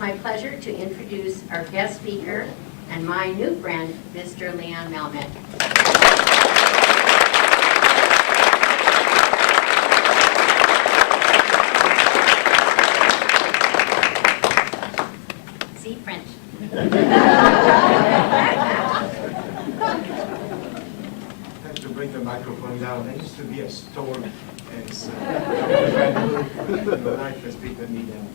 my pleasure to introduce our guest speaker and my new friend, Mr. Leon Malmed. See, French. To bring the microphone down. I used to be a storm, and the life has beaten me down.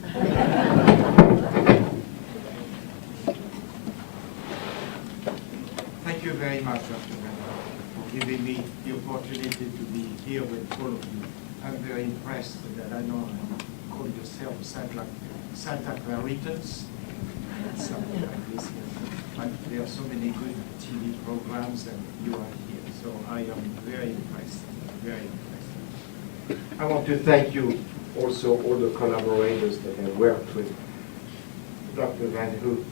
Thank you very much, Dr. Randall, for giving me the opportunity to be here with all of you. I'm very impressed that I know you call yourself Santa Claritans, something like this. But there are so many good TV programs, and you are here. So I am very impressed, very impressed. I want to thank you also, all the collaborators that I worked with, Dr. Van Hook,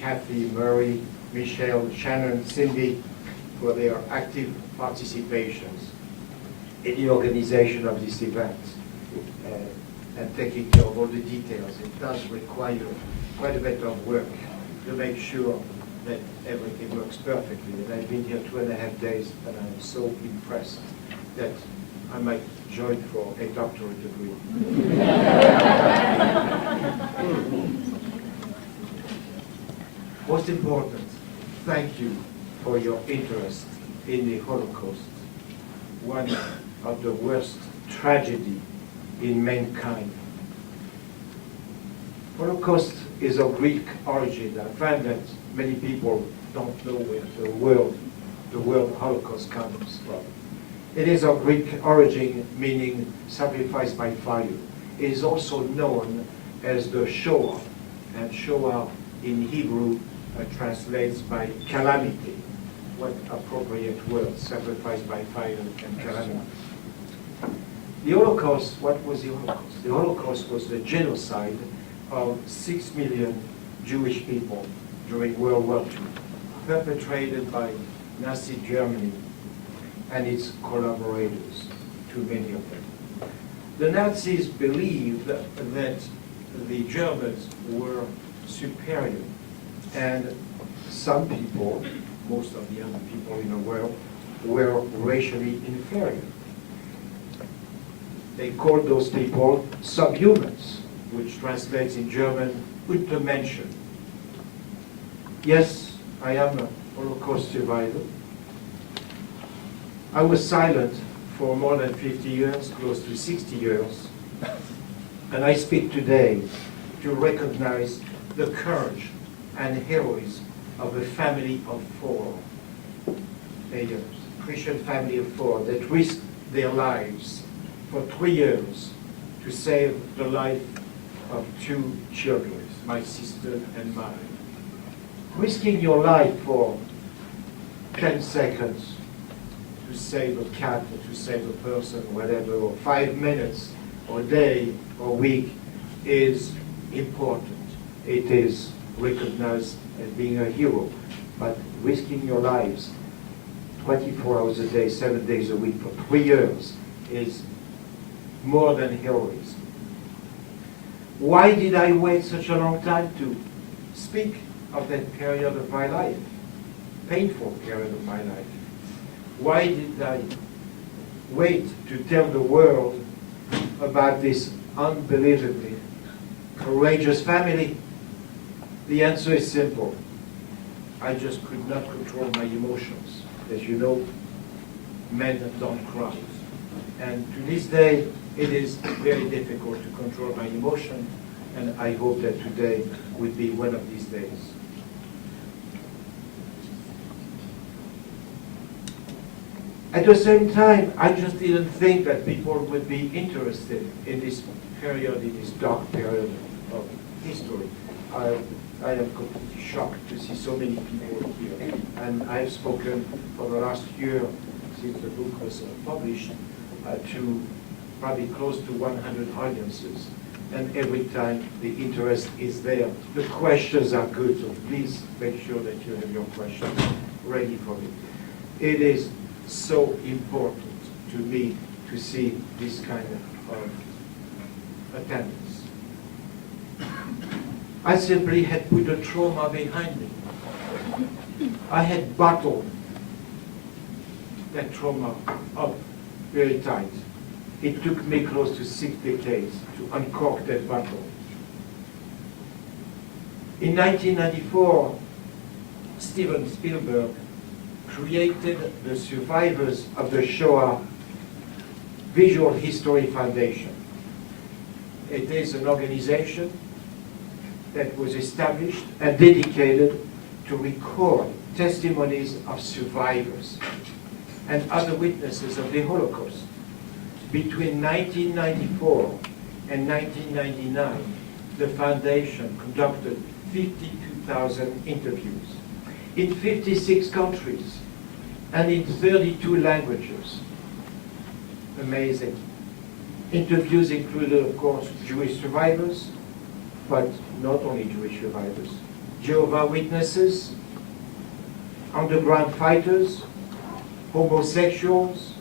Kathy, Murray, Michelle, Shannon, Cindy, for their active participations in the organization of this event and taking care of all the details. It does require quite a bit of work to make sure that everything works perfectly. And I've been here 2.5 days, and I'm so impressed that I might join for a doctorate degree. Most important, thank you for your interest in the Holocaust, one of the worst tragedy in mankind. Holocaust is of Greek origin. I find that many people don't know where the word Holocaust comes from. It is of Greek origin, meaning sacrifice by fire. It is also known as the Shoah, and Shoah in Hebrew translates by calamity. What appropriate words, sacrifice by fire and calamity. The Holocaust, what was the Holocaust? The Holocaust was the genocide of 6 million Jewish people during World War II, perpetrated by Nazi Germany and its collaborators, too many of them. The Nazis believed that the Germans were superior, and some people, most of the other people in the world, were racially inferior. They called those people subhumans, which translates in German, Untermenschen. Yes, I am a Holocaust survivor. I was silent for more than 50 years, close to 60 years, and I speak today to recognize the courage and heroism of a family of 4 Christian family of 4 that risked their lives for 3 years to save the life of 2 children, my sister and mine. Risking your life for 10 seconds to save a cat or to save a person, whatever, or 5 minutes, or a day, or a week, is important. It is recognized as being a hero. But risking your lives 24 hours a day, 7 days a week for 3 years is more than heroism. Why did I wait such a long time to speak of that period of my life? Painful period of my life. Why did I wait to tell the world about this unbelievably courageous family? The answer is simple. I just could not control my emotions. As you know, men don't cry. And to this day, it is very difficult to control my emotion, and I hope that today will be one of these days. At the same time, I just didn't think that people would be interested in this period, in this dark period of history. I am completely shocked to see so many people here. And I've spoken for the last year, since the book was published, to probably close to 100 audiences. And every time the interest is there. The questions are good, so please make sure that you have your questions ready for me. It is so important to me to see this kind of attendance. I simply had put the trauma behind me. I had bottled that trauma up very tight. It took me close to 6 decades to uncork that bottle. In 1994, Steven Spielberg created the Survivors of the Shoah Visual History Foundation. It is an organization that was established and dedicated to record testimonies of survivors and other witnesses of the Holocaust. Between 1994 and 1999, the foundation conducted 52,000 interviews in 56 countries and in 32 languages. Amazing. Interviews included, of course, Jewish survivors, but not only Jewish survivors, Jehovah's Witnesses, underground fighters, homosexuals,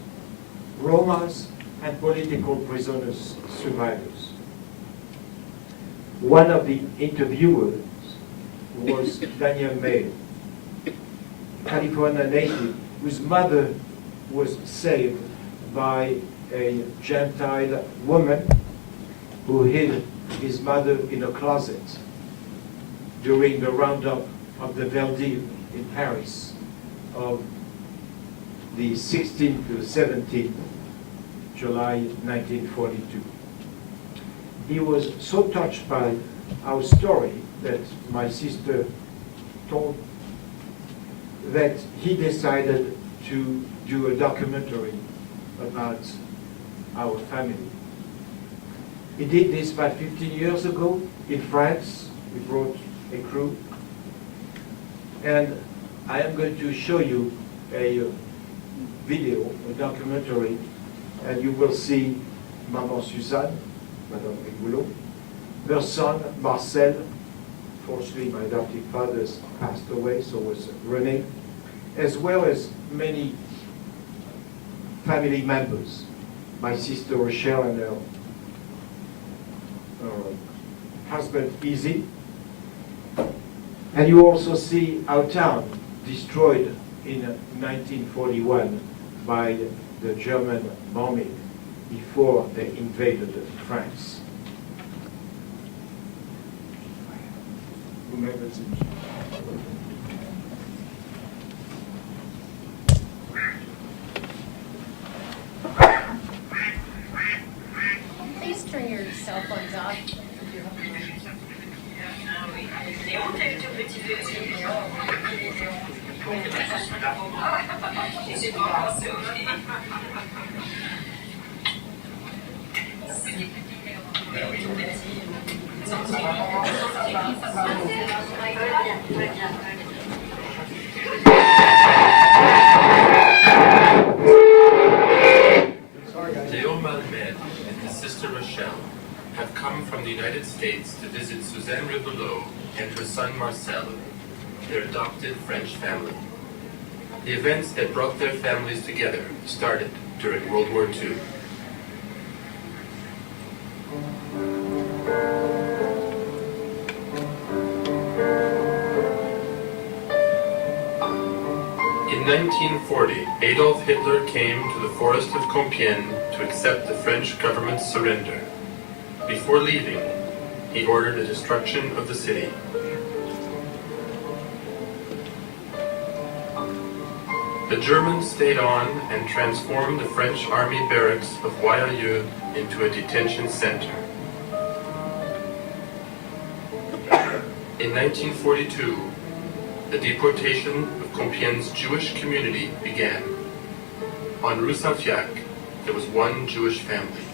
Romas, and political prisoners survivors. One of the interviewers was Daniel May, California native, whose mother was saved by a Gentile woman who hid his mother in a closet during the roundup of the Veldiv in Paris of the 16th to 17th July 1942. He was so touched by our story that my sister told that he decided to do a documentary about our family. He did this about 15 years ago in France. We brought a crew. And I am going to show you a video, a documentary, and you will see Maman Suzanne, Madame Rigolo, her son Marcel. Fortunately, my adoptive father has passed away, so was René, as well as many family members. My sister Rochelle and her husband Izzy. And you also see our town destroyed in 1941 by the German bombing before they invaded France. Please turn your cell phones off. Malmed and his sister Rochelle have come from the United States to visit Suzanne Ribo and her son Marcel, their adopted French family. The events that brought their families together started during World War II. In 1940, Adolf Hitler came to the forest of Compiègne to accept the French government's surrender. Before leaving, he ordered the destruction of the city. The Germans stayed on and transformed the French army barracks of Wyailleux into a detention center. In 1942, the deportation of Compiègne's Jewish community began. On Rue Saint-Fiacre, there was one Jewish family.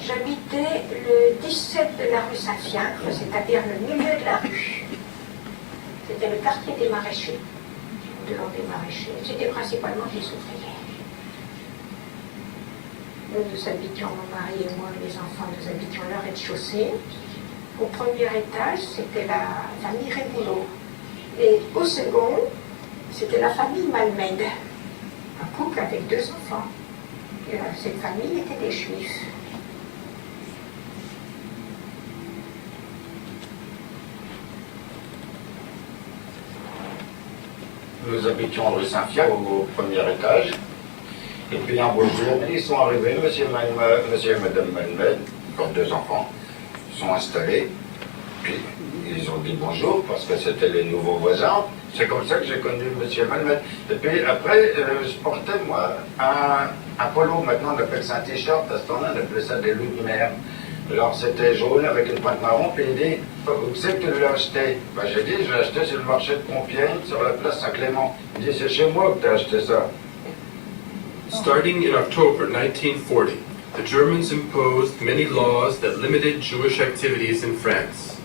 J'habitais le 17 de la rue Saint-Fiacre, c'est-à-dire le milieu de la rue. C'était le quartier des maraîchers, dehors des maraîchers. C'était principalement des ouvrières. Nous habitions, mon mari et moi, les enfants, nous habitions le rez-de-chaussée. Au premier étage, c'était la famille Ribo. Et au second, c'était la famille Malmed, un couple avec 2 enfants. cette famille était des juifs. Nous habitions rue Saint-Fiacre au premier étage. Et puis un beau jour, ils sont arrivés, monsieur et madame Malmed, comme 2 enfants, sont installés. Puis ils ont dit bonjour parce que c'était les nouveaux voisins. C'est comme ça que j'ai connu monsieur Malmed. Et puis après, je portais moi un polo, maintenant on appelle ça un t-shirt, à ce temps-là on appelait ça des loups de mer. Alors c'était jaune avec une pointe marron, puis il dit, où c'est que tu l'as acheté? Ben, j'ai dit, je l'ai acheté sur le marché de Compiègne, sur la place Saint-Clément. Il dit, c'est chez moi que tu as acheté ça. Starting in October 1940, the Germans imposed many laws that limited Jewish activities in France.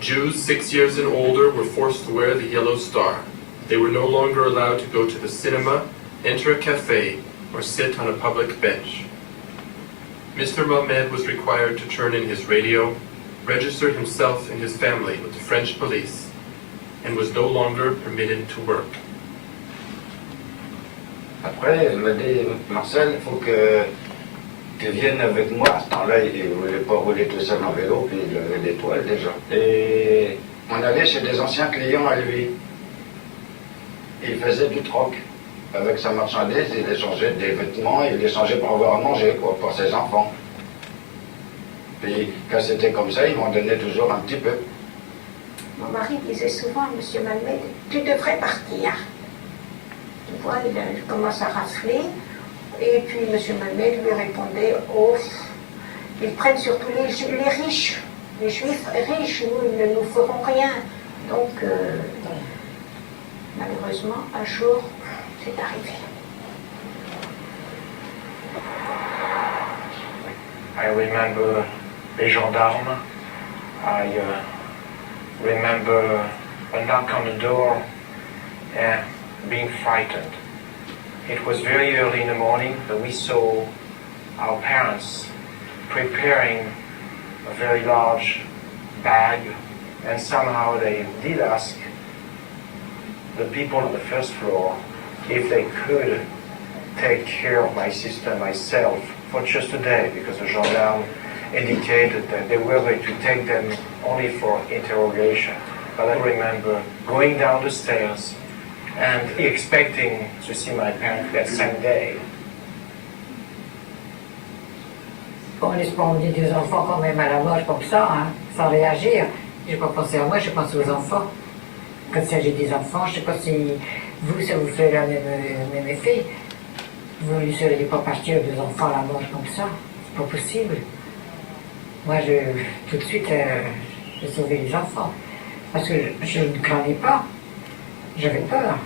Jews 6 years and older were forced to wear the yellow star. They were no longer allowed to go to the cinema, enter a cafe, or sit on a public bench. Mr. Malmed was required to turn in his radio, register himself and his family with the French police, and was no longer permitted to work. Après, il m'a dit, Marcel, il faut que tu viennes avec moi. À ce temps-là, il ne voulait pas rouler tout seul en vélo, puis il avait des toiles déjà. Et on allait chez des anciens clients à lui. Il faisait du troc. Avec sa marchandise, il échangeait des vêtements, il échangeait pour avoir à manger, quoi, pour ses enfants. Puis quand c'était comme ça, ils m'en donnaient toujours un petit peu. Mon mari disait souvent à M. Malmed, tu devrais partir. Tu vois, il commence à rafler. Et puis M. Malmed lui répondait, oh, ils prennent surtout les riches. Les juifs riches, nous, ils ne nous feront rien. Donc, malheureusement, un jour, c'est arrivé. I remember les gendarmes. I remember a knock on the door and being frightened. It was very early in the morning that we saw our parents preparing a very large bag, and somehow they did ask the people on the first floor if they could take care of my sister and myself for just a day, because the gendarme indicated that they were going to take them only for interrogation. But I remember going down the stairs and expecting to see my parents that same day. On laisse pas emmener des enfants quand même à la mort comme ça, hein, sans réagir. Je n'ai pas pensé à moi, je pense aux enfants. Quand il s'agit des enfants, je ne sais pas si vous, ça vous fait le même effet. Vous ne laisseriez pas partir des enfants à la mort comme ça. C'est pas possible. Moi, tout de suite, j'ai sauvé les enfants. Parce que je ne craignais pas. J'avais peur.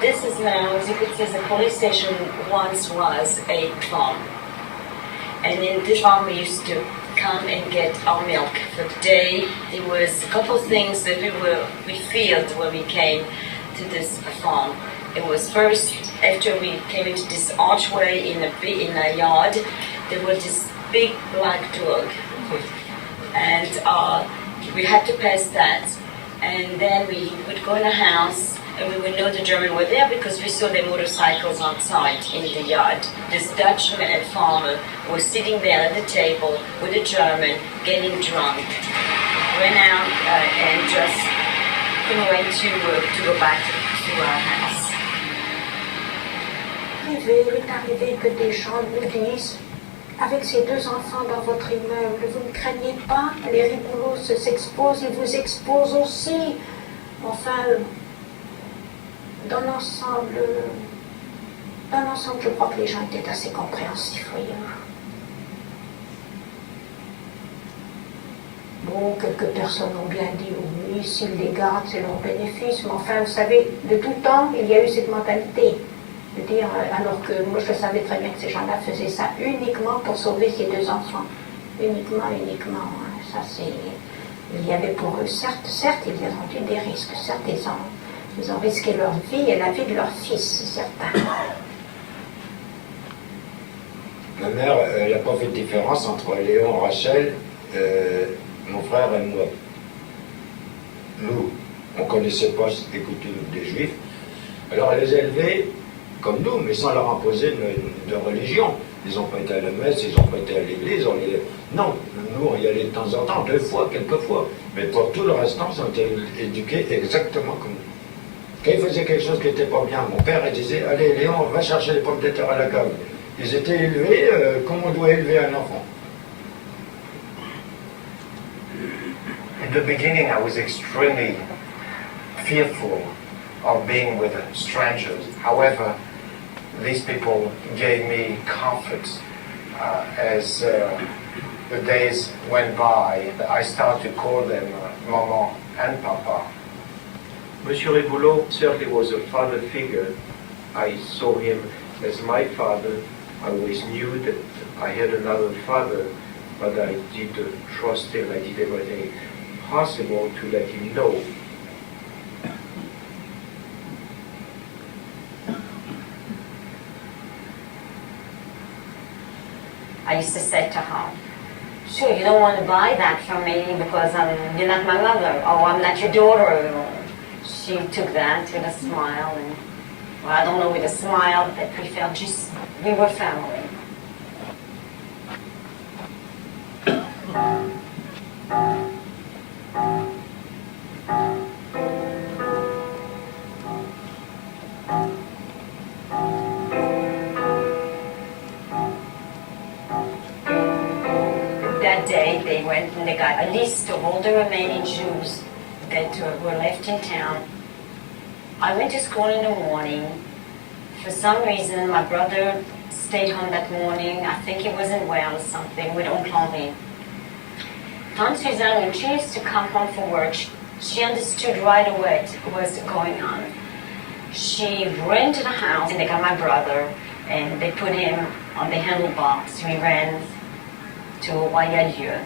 This is now, as you can see, the police station once was a farm. And in this farm we used to come and get our milk for the day. There was a couple of things that we feared when we came to this farm. It was first, after we came into this archway in a yard, there was this big black dog. And we had to pass that. And then we would go in a house, and we would know the Germans were there because we saw their motorcycles outside in the yard. This Dutchman and farmer was sitting there at the table with a German, getting drunk. Went out and just couldn't wait to go back to our house. Il est arrivé que des gens nous disent, avec ces 2 enfants dans votre immeuble, vous ne craignez pas, les rigolos s'exposent, ils vous exposent aussi. Enfin, dans l'ensemble, je crois que les gens étaient assez compréhensifs, voyez-vous. Bon, quelques personnes ont bien dit, oui, s'ils les gardent, c'est leur bénéfice, mais enfin, vous savez, de tout temps, il y a eu cette mentalité. De dire, alors que moi, je savais très bien que ces gens-là faisaient ça uniquement pour sauver ces 2 enfants. Uniquement. Hein. Ça, c'est... Il y avait pour eux, certes, ils ont eu des risques. Certes, ils ont risqué leur vie et la vie de leur fils, c'est certain. Ma mère, elle n'a pas fait de différence entre Léon, Rachel, mon frère et moi. Nous, on ne connaissait pas les coutumes des Juifs. Alors elle les a élevés comme nous, mais sans leur imposer de religion. Ils n'ont pas été à la messe, ils n'ont pas été à l'église. Non, nous on y allait de temps en temps, 2 fois, quelques fois. Mais pour tout le restant, ils ont été éduqués exactement comme nous. Quand ils faisaient quelque chose qui n'était pas bien, mon père il disait, allez Léon, va chercher les pommes de terre à la cave. Ils étaient élevés comme on doit élever un enfant. In the beginning, I was extremely fearful of being with strangers. However, these people gave me comfort as the days went by. I started to call them Maman and Papa. Monsieur Ribo certainly was a father figure. I saw him as my father. I always knew that I had another father, but I did trust him. I did everything possible to let him know. I used to say to her, sure, you don't want to buy that from me because you're not my mother, or I'm not your daughter. She took that with a smile, and, well, I don't know, with a smile, but we felt just, we were family. That day, they went and they got a list of all the remaining Jews that were left in town. I went to school in the morning. For some reason, my brother stayed home that morning. I think he wasn't well or something with Oncle Henri. Aunt Suzanne, when she used to come home from work, she understood right away what was going on. She ran to the house and they got my brother and they put him on the handlebars. We ran to Royalieu.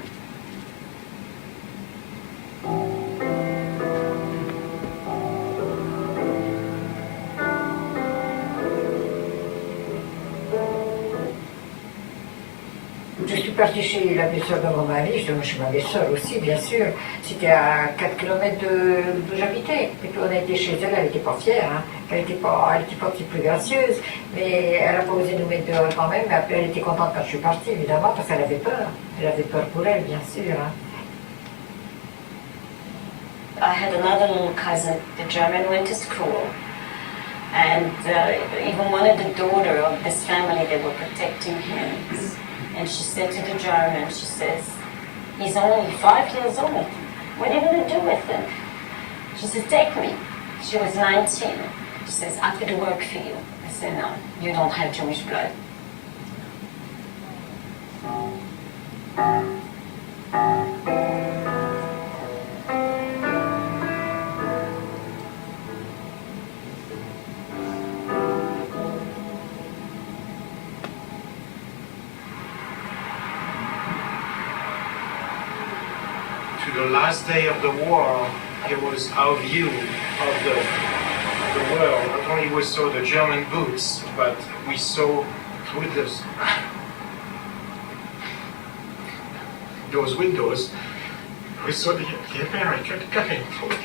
Je suis partie chez la belle-sœur de mon mari, je suis ma belle-sœur aussi, bien sûr. C'était à 4 km d'où j'habitais. Et puis on a été chez elle, elle n'était pas fière, hein. Elle n'était pas plus gracieuse, mais elle n'a pas osé nous mettre dehors quand même. Mais après, elle était contente quand je suis partie, évidemment, parce qu'elle avait peur. Elle avait peur pour elle, bien sûr. Hein. I had another little cousin, the German went to school. And even one of the daughter of this family, they were protecting him. And she said to the German, she says, he's only 5 years old. What are you going to do with him? She said, take me. She was 19. She says, I could work for you. I said, no, you don't have Jewish blood. The last day of the war, it was our view of the world. Not only we saw the German boots, but we saw through those windows, we saw the American coming through.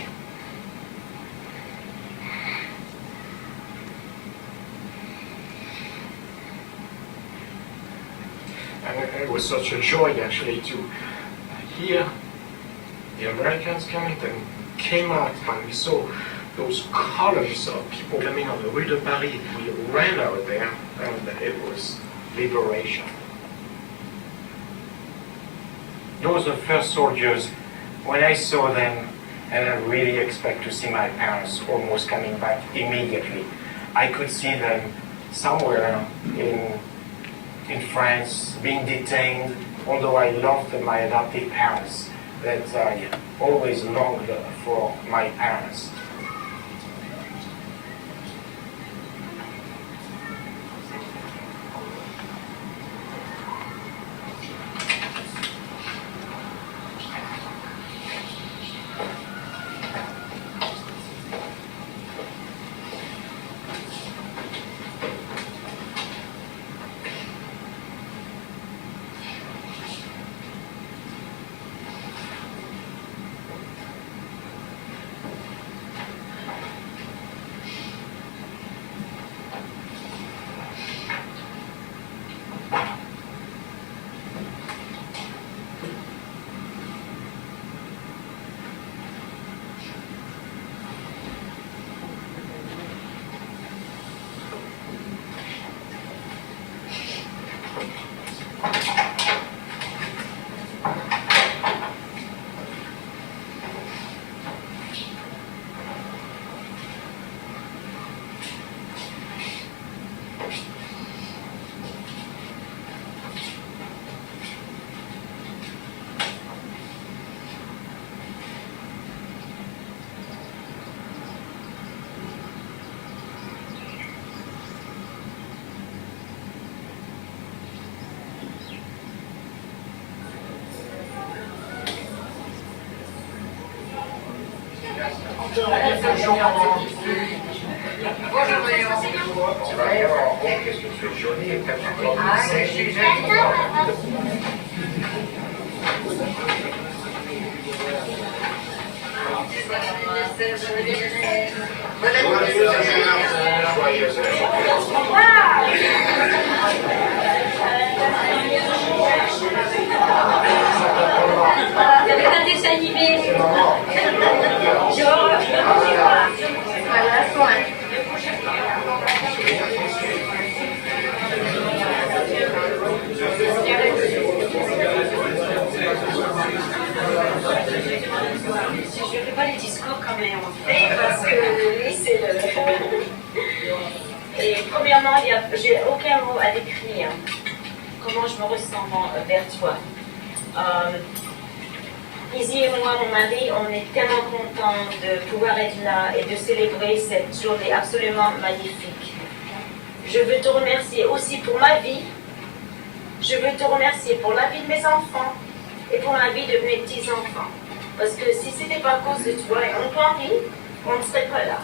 And it was such a joy actually to hear the Americans coming and came out when we saw those columns of people coming on the Rue de Paris. We ran out there and it was liberation. Those are first soldiers, when I saw them, and I really expect to see my parents almost coming back immediately, I could see them somewhere in France being detained, although I loved my adopted parents, that I always longed for my parents. chaud comment? Tu vas aller en haut, qu'est-ce que tu es joli et Ça va être un dessin animé. Je ne fais pas les discours comme on fait parce que lui c'est le... Et premièrement, j'ai aucun mot à décrire comment je me ressens vers toi. Izzy et moi, mon mari, on est tellement contents de pouvoir être là et de célébrer cette journée absolument magnifique. Je veux te remercier aussi pour ma vie. Je veux te remercier pour la vie de mes enfants et pour la vie de mes petits-enfants. Parce que si ce n'était pas à cause de toi et mon mari, on ne serait pas là.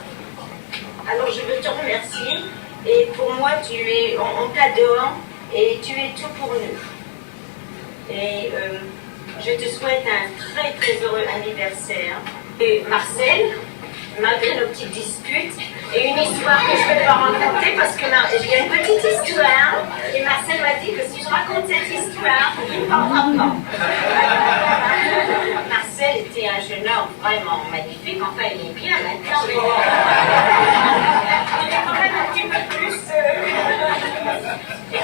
Alors je veux te remercier. Et pour moi, on t'adore et tu es tout pour nous. Et je te souhaite un très très heureux anniversaire. Et Marcel, malgré nos petites disputes, et une histoire que je ne vais pas raconter parce que il y a une petite histoire. Et Marcel m'a dit que si je raconte cette histoire, il ne parlera pas. Marcel était un jeune homme vraiment magnifique. Enfin, il est bien maintenant, mais il est quand même un petit peu plus... Et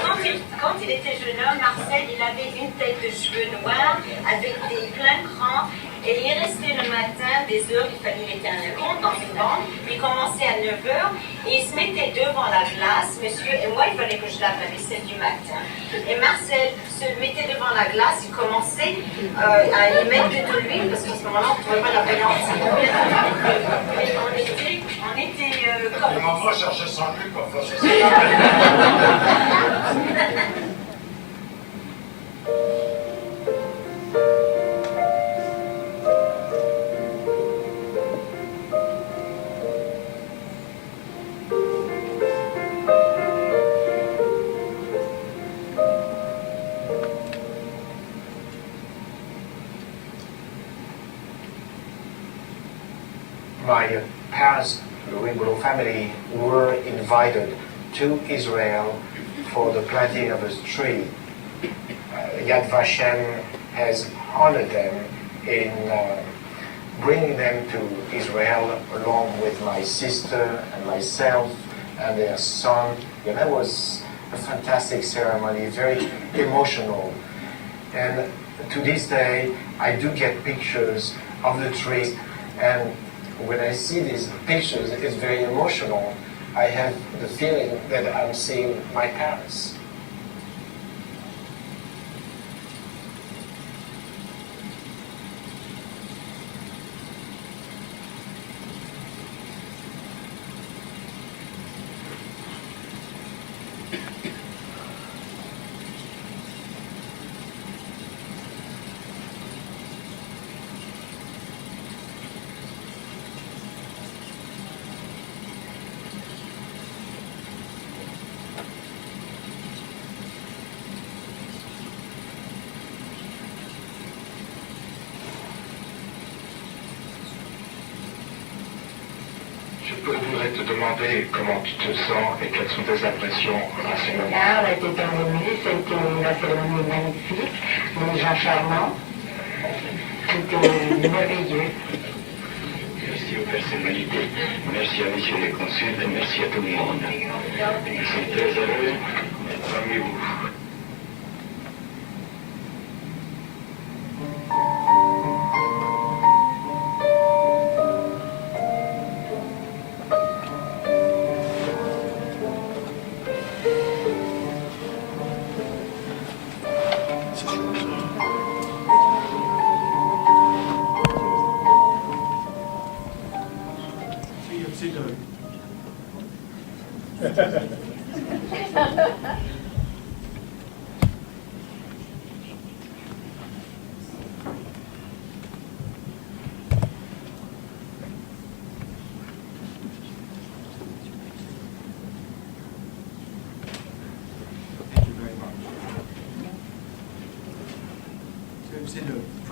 quand il était jeune homme, Marcel, il avait une tête de cheveux noirs avec des pleins crans. Et il restait le matin des heures, il était un compte dans une banque, il commençait à 9h, et il se mettait devant la glace, monsieur, et moi il fallait que je lave la vaisselle du matin. Et Marcel se mettait devant la glace, il commençait à y mettre de l'huile, parce qu'à ce moment-là on ne pouvait pas la balancer. Et on était comme... Maman cherchait son cul pour faire ça. My parents, the Ribo family, were invited to Israel for the planting of a tree. Yad Vashem has honored them in bringing them to Israel along with my sister and myself and their son. And that was a fantastic ceremony, very emotional. And to this day, I do get pictures of the tree, and when I see these pictures, it's very emotional. I have the feeling that I'm seeing my parents. Je voudrais te demander comment tu te sens et quelles sont tes impressions à ce moment. Là, on a été terminé, c'était la cérémonie magnifique, les gens charmants, c'était merveilleux. Merci aux personnalités, merci à messieurs les consuls et merci à tout le monde. Nous sommes très heureux d'être parmi vous.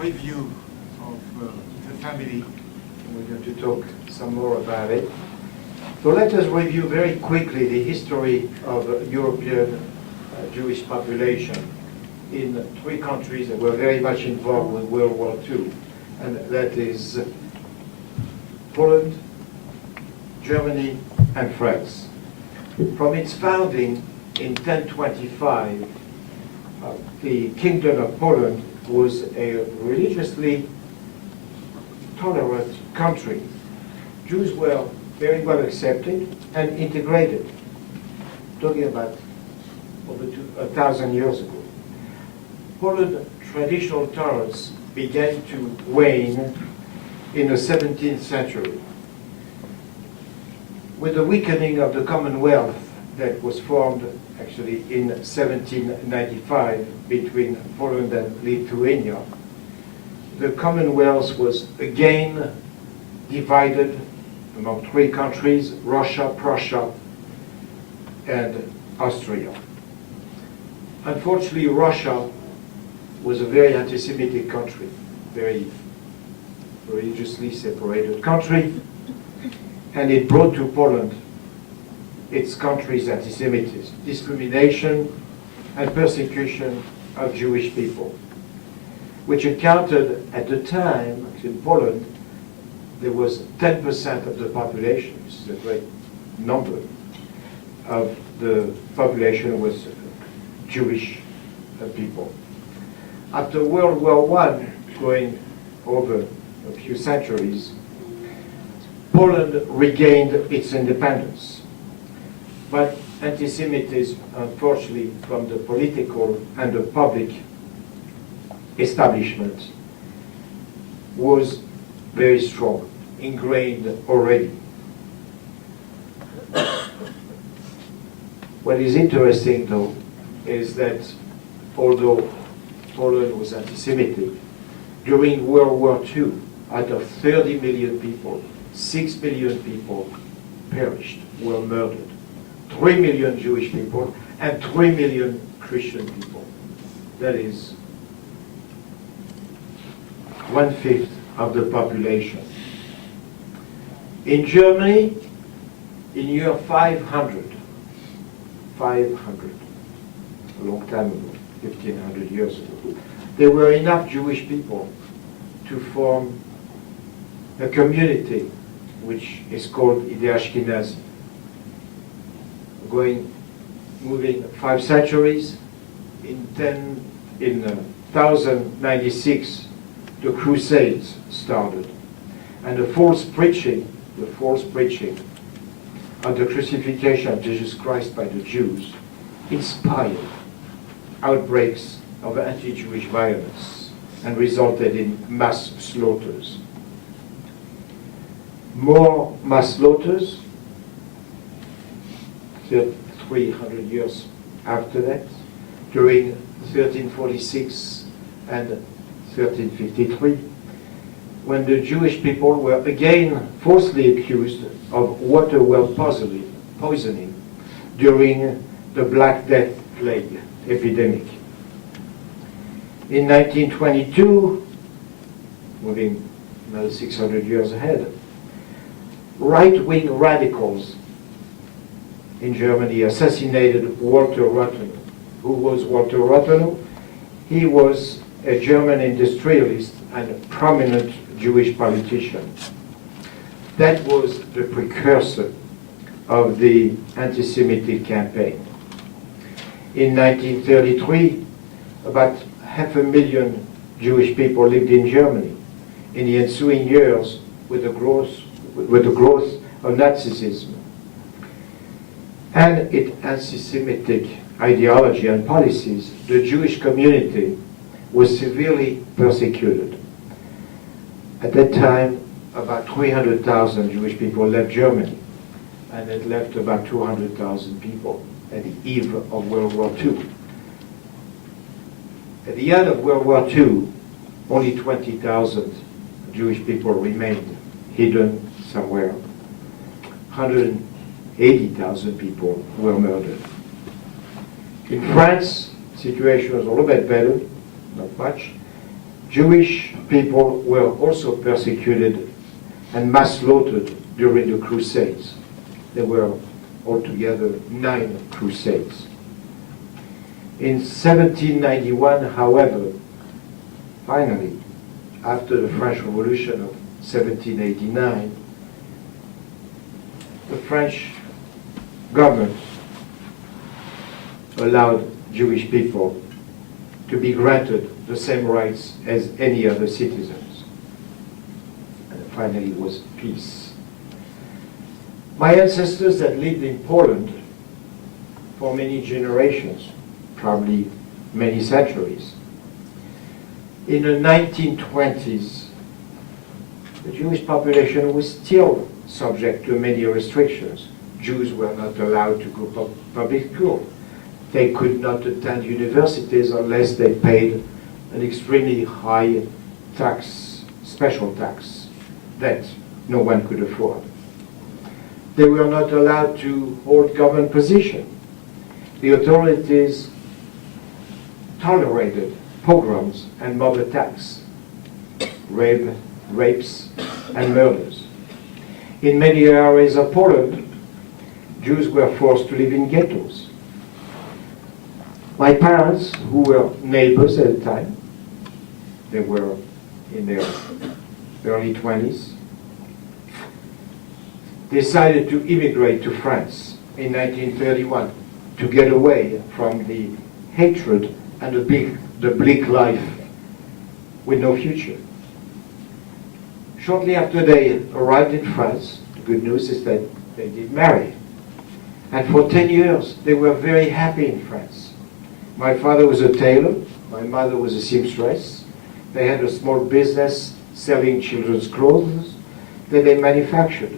preview of the family. We're going to talk some more about it. So let us review very quickly the history of European Jewish population in three countries that were very much involved with World War II, and that is Poland, Germany, and France. From its founding in 1025, the Kingdom of Poland was a religiously tolerant country. Jews were very well accepted and integrated, talking about over 1,000 years ago. Poland's traditional tolerance began to wane in the 17th century. With the weakening of the Commonwealth that was formed actually in 1795 between Poland and Lithuania, the Commonwealth was again divided among three countries: Russia, Prussia, and Austria. Unfortunately, Russia was a very anti-Semitic country, very religiously separated country, and it brought to Poland its country's anti-Semitism, discrimination and persecution of Jewish people, which accounted at the time, in Poland, there was 10% of the population, which is a great number, of the population was Jewish people. After World War I, going over a few centuries, Poland regained its independence. But anti-Semitism, unfortunately, from the political and the public establishment was very strong, ingrained already. What is interesting, though, is that although Poland was anti-Semitic, during World War II, out of 30 million people, 6 million people perished, were murdered. 3 million Jewish people and 3 million Christian people. That is 1/5 of the population. In Germany, in year 500, a long time ago, 1,500 years ago, there were enough Jewish people to form a community which is called the Ashkenazi. Moving 5 centuries, in 1096, the Crusades started, and the false preaching of the crucifixion of Jesus Christ by the Jews inspired outbreaks of anti-Jewish violence and resulted in mass slaughters. More mass slaughters 300 years after that, during 1346 and 1353, when the Jewish people were again falsely accused of water well poisoning during the Black Death plague epidemic. In 1922, moving another 600 years ahead, right-wing radicals in Germany assassinated Walter Rathenau. Who was Walter Rathenau? He was a German industrialist and a prominent Jewish politician. That was the precursor of the anti-Semitic campaign. In 1933, about 500,000 Jewish people lived in Germany. In the ensuing years, with the growth of Nazism and its anti-Semitic ideology and policies, the Jewish community was severely persecuted. At that time, about 300,000 Jewish people left Germany, and it left about 200,000 people at the eve of World War II. At the end of World War II, only 20,000 Jewish people remained hidden somewhere. 180,000 people were murdered. In France, the situation was a little bit better, not much. Jewish people were also persecuted and mass slaughtered during the Crusades. There were altogether 9 crusades. In 1791, however, finally, after the French Revolution of 1789, the French government allowed Jewish people to be granted the same rights as any other citizens. And finally was peace. My ancestors had lived in Poland for many generations, probably many centuries. In the 1920s, the Jewish population was still subject to many restrictions. Jews were not allowed to go to public school. They could not attend universities unless they paid an extremely high tax, special tax, that no one could afford. They were not allowed to hold government positions. The authorities tolerated pogroms and mob attacks, rapes, and murders. In many areas of Poland, Jews were forced to live in ghettos. My parents, who were neighbors at the time, they were in their early 20s, decided to immigrate to France in 1931 to get away from the hatred and the bleak life with no future. Shortly after they arrived in France, the good news is that they did marry. And for 10 years, they were very happy in France. My father was a tailor, my mother was a seamstress. They had a small business selling children's clothes that they manufactured.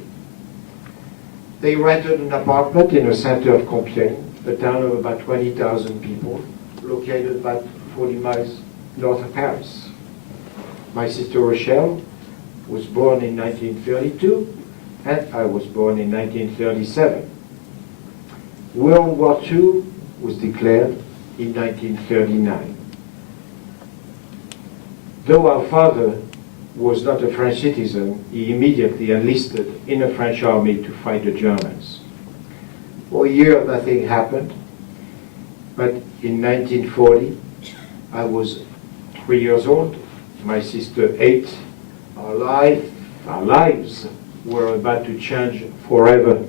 They rented an apartment in the center of Compiègne, a town of about 20,000 people, located about 40 miles north of Paris. My sister Rochelle was born in 1932, and I was born in 1937. World War II was declared in 1939. Though our father was not a French citizen, he immediately enlisted in the French army to fight the Germans. For a year, nothing happened, but in 1940, I was 3 years old, my sister 8. Our lives were about to change forever.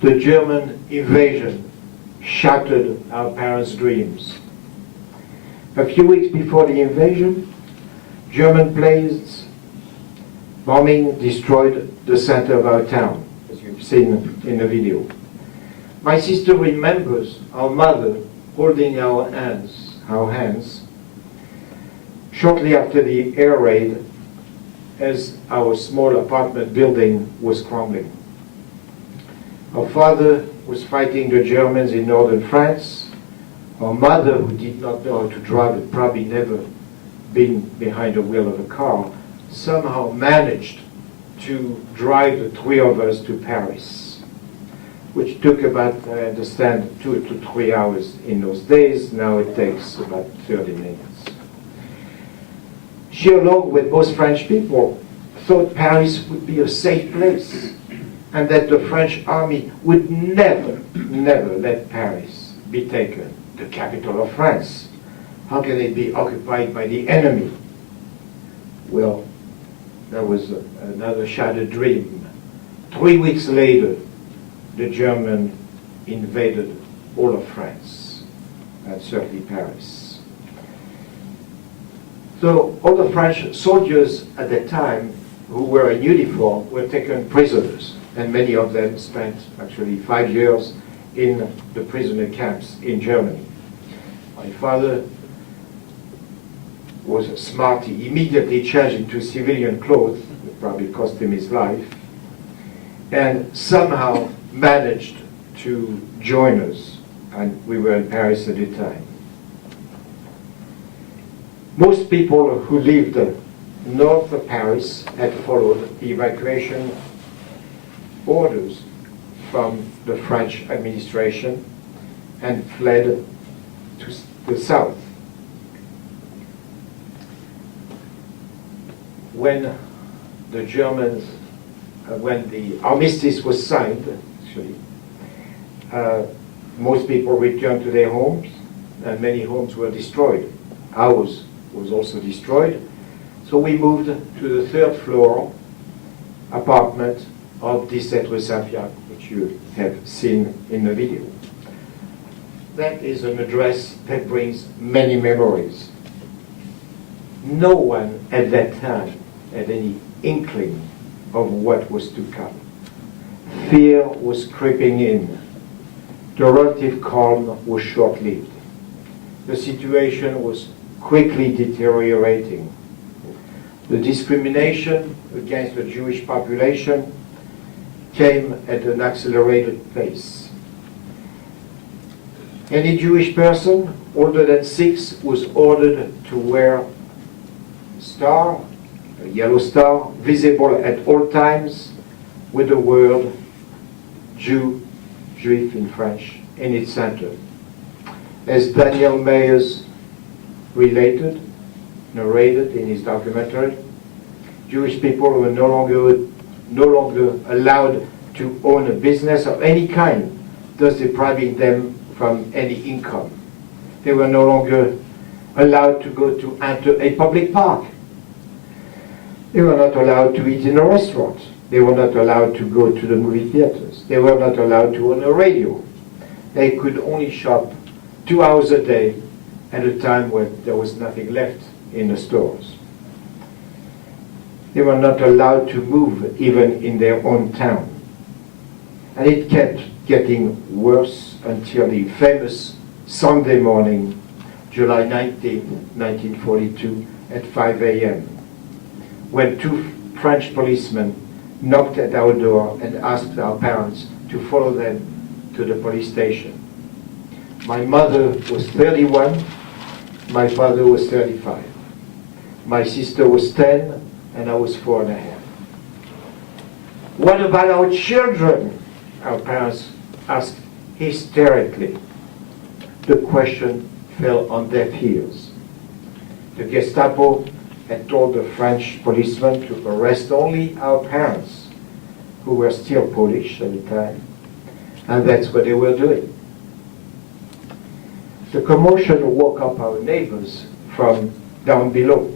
The German invasion shattered our parents' dreams. A few weeks before the invasion, German planes bombing destroyed the center of our town, as you've seen in the video. My sister remembers our mother holding our hands, shortly after the air raid, as our small apartment building was crumbling. Our father was fighting the Germans in northern France. Our mother, who did not know how to drive, had probably never been behind the wheel of a car, somehow managed to drive the 3 of us to Paris, which took about, I understand, 2 to 3 hours in those days. Now it takes about 30 minutes. She, along with most French people, thought Paris would be a safe place and that the French army would never let Paris be taken, the capital of France. How can it be occupied by the enemy? Well, that was another shattered dream. 3 weeks later, the Germans invaded all of France, and certainly Paris. So all the French soldiers at that time who were in uniform were taken prisoners, and many of them spent actually 5 years in the prisoner camps in Germany. My father was smart. He immediately changed into civilian clothes, it probably cost him his life, and somehow managed to join us, and we were in Paris at the time. Most people who lived north of Paris had followed evacuation orders from the French administration and fled to the south. when the Germans, when the armistice was signed, actually, most people returned to their homes, and many homes were destroyed. Ours was also destroyed. So we moved to the third floor apartment of 17 Rue Saint-Pierre, which you have seen in the video. That is an address that brings many memories. No one at that time had any inkling of what was to come. Fear was creeping in. The relative calm was short-lived. The situation was quickly deteriorating. The discrimination against the Jewish population came at an accelerated pace. Any Jewish person older than 6 was ordered to wear a star, a yellow star, visible at all times with the word Jew, Juif in French, in its center. As Daniel Mayers narrated in his documentary, Jewish people were no longer allowed to own a business of any kind, thus depriving them from any income. They were no longer allowed to enter a public park. They were not allowed to eat in a restaurant. They were not allowed to go to the movie theaters. They were not allowed to own a radio. They could only shop 2 hours a day at a time when there was nothing left in the stores. They were not allowed to move even in their own town. And it kept getting worse until the famous Sunday morning, July 19, 1942, at 5 a.m., when 2 French policemen knocked at our door and asked our parents to follow them to the police station. My mother was 31, my father was 35. My sister was 10, and I was 4.5. What about our children? Our parents asked hysterically. The question fell on deaf ears. The Gestapo had told the French policemen to arrest only our parents, who were still Polish at the time, and that's what they were doing. The commotion woke up our neighbors from down below.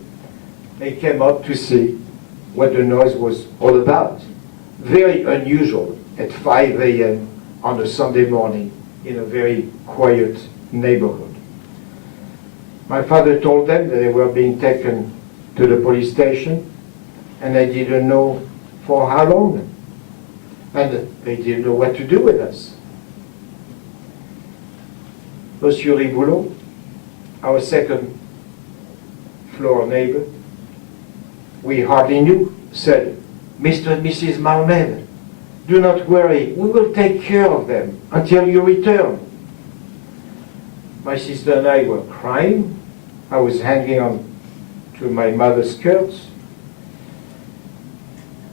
They came up to see what the noise was all about. Very unusual at 5 a.m. on a Sunday morning in a very quiet neighborhood. My father told them that they were being taken to the police station, and they didn't know for how long, and they didn't know what to do with us. Monsieur Ribo, our second floor neighbor, we hardly knew, said, "Mr. and Mrs. Malmed, do not worry, we will take care of them until you return." My sister and I were crying. I was hanging on to my mother's skirts.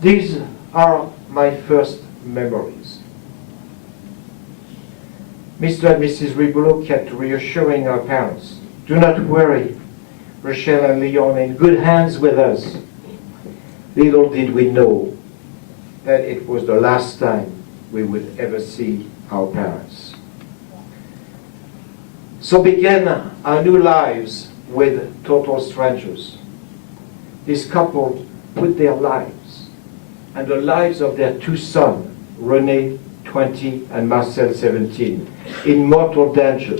These are my first memories. Mr. and Mrs. Ribo kept reassuring our parents, "Do not worry, Rochelle and Leon are in good hands with us." Little did we know that it was the last time we would ever see our parents. So began our new lives with total strangers. This couple put their lives and the lives of their 2 sons, René, 20, and Marcel, 17, in mortal danger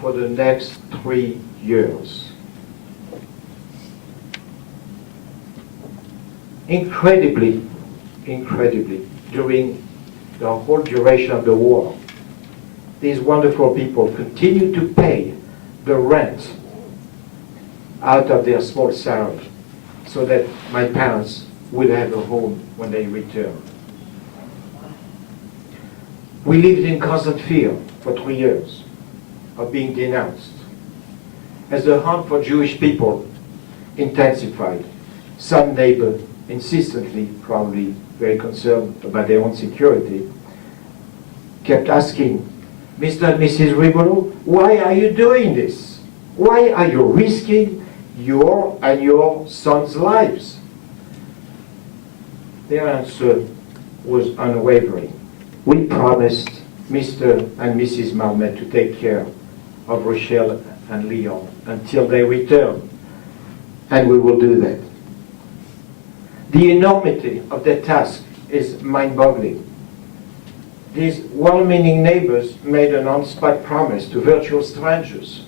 for the next 3 years. Incredibly, during the whole duration of the war, these wonderful people continued to pay the rent out of their small salary so that my parents would have a home when they returned. We lived in constant fear for 3 years of being denounced. As the hunt for Jewish people intensified, some neighbors insistently, probably very concerned about their own security, kept asking, "Mr. and Mrs. Ribo, why are you doing this? Why are you risking your and your sons' lives? Their answer was unwavering. We promised Mr. and Mrs. Malmed to take care of Rochelle and Leon until they return, and we will do that. The enormity of their task is mind-boggling. These well-meaning neighbors made an on-spot promise to virtual strangers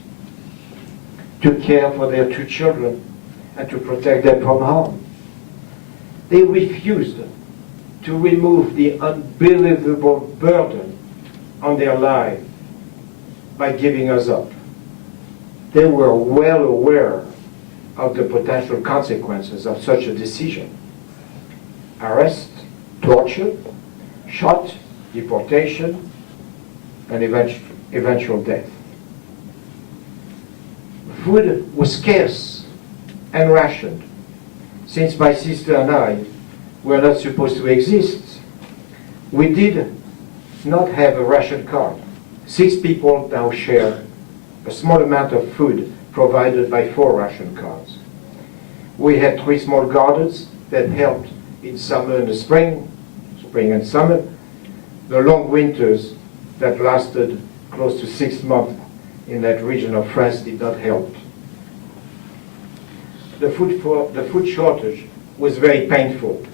to care for their 2 children and to protect them from harm. They refused to remove the unbelievable burden on their life by giving us up. They were well aware of the potential consequences of such a decision. Arrest, torture, shot, deportation, and eventual death. Food was scarce and rationed. Since my sister and I were not supposed to exist, we did not have a ration card. 6 people now share a small amount of food provided by 4 ration cards. We had 3 small gardens that helped in summer and the spring and summer. The long winters that lasted close to 6 months in that region of France did not help. The food shortage was very painful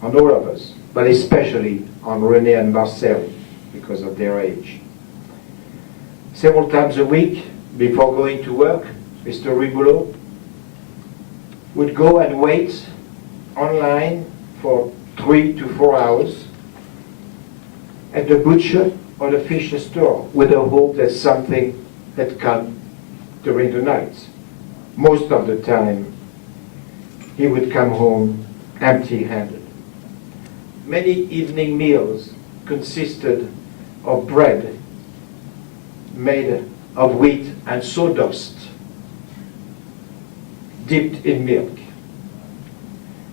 on all of us, but especially on René and Marcel because of their age. Several times a week before going to work, Mr. Ribo would go and wait online for 3 to 4 hours at the butcher or the fish store with the hope that something had come during the night. Most of the time, he would come home empty-handed. Many evening meals consisted of bread made of wheat and sawdust dipped in milk.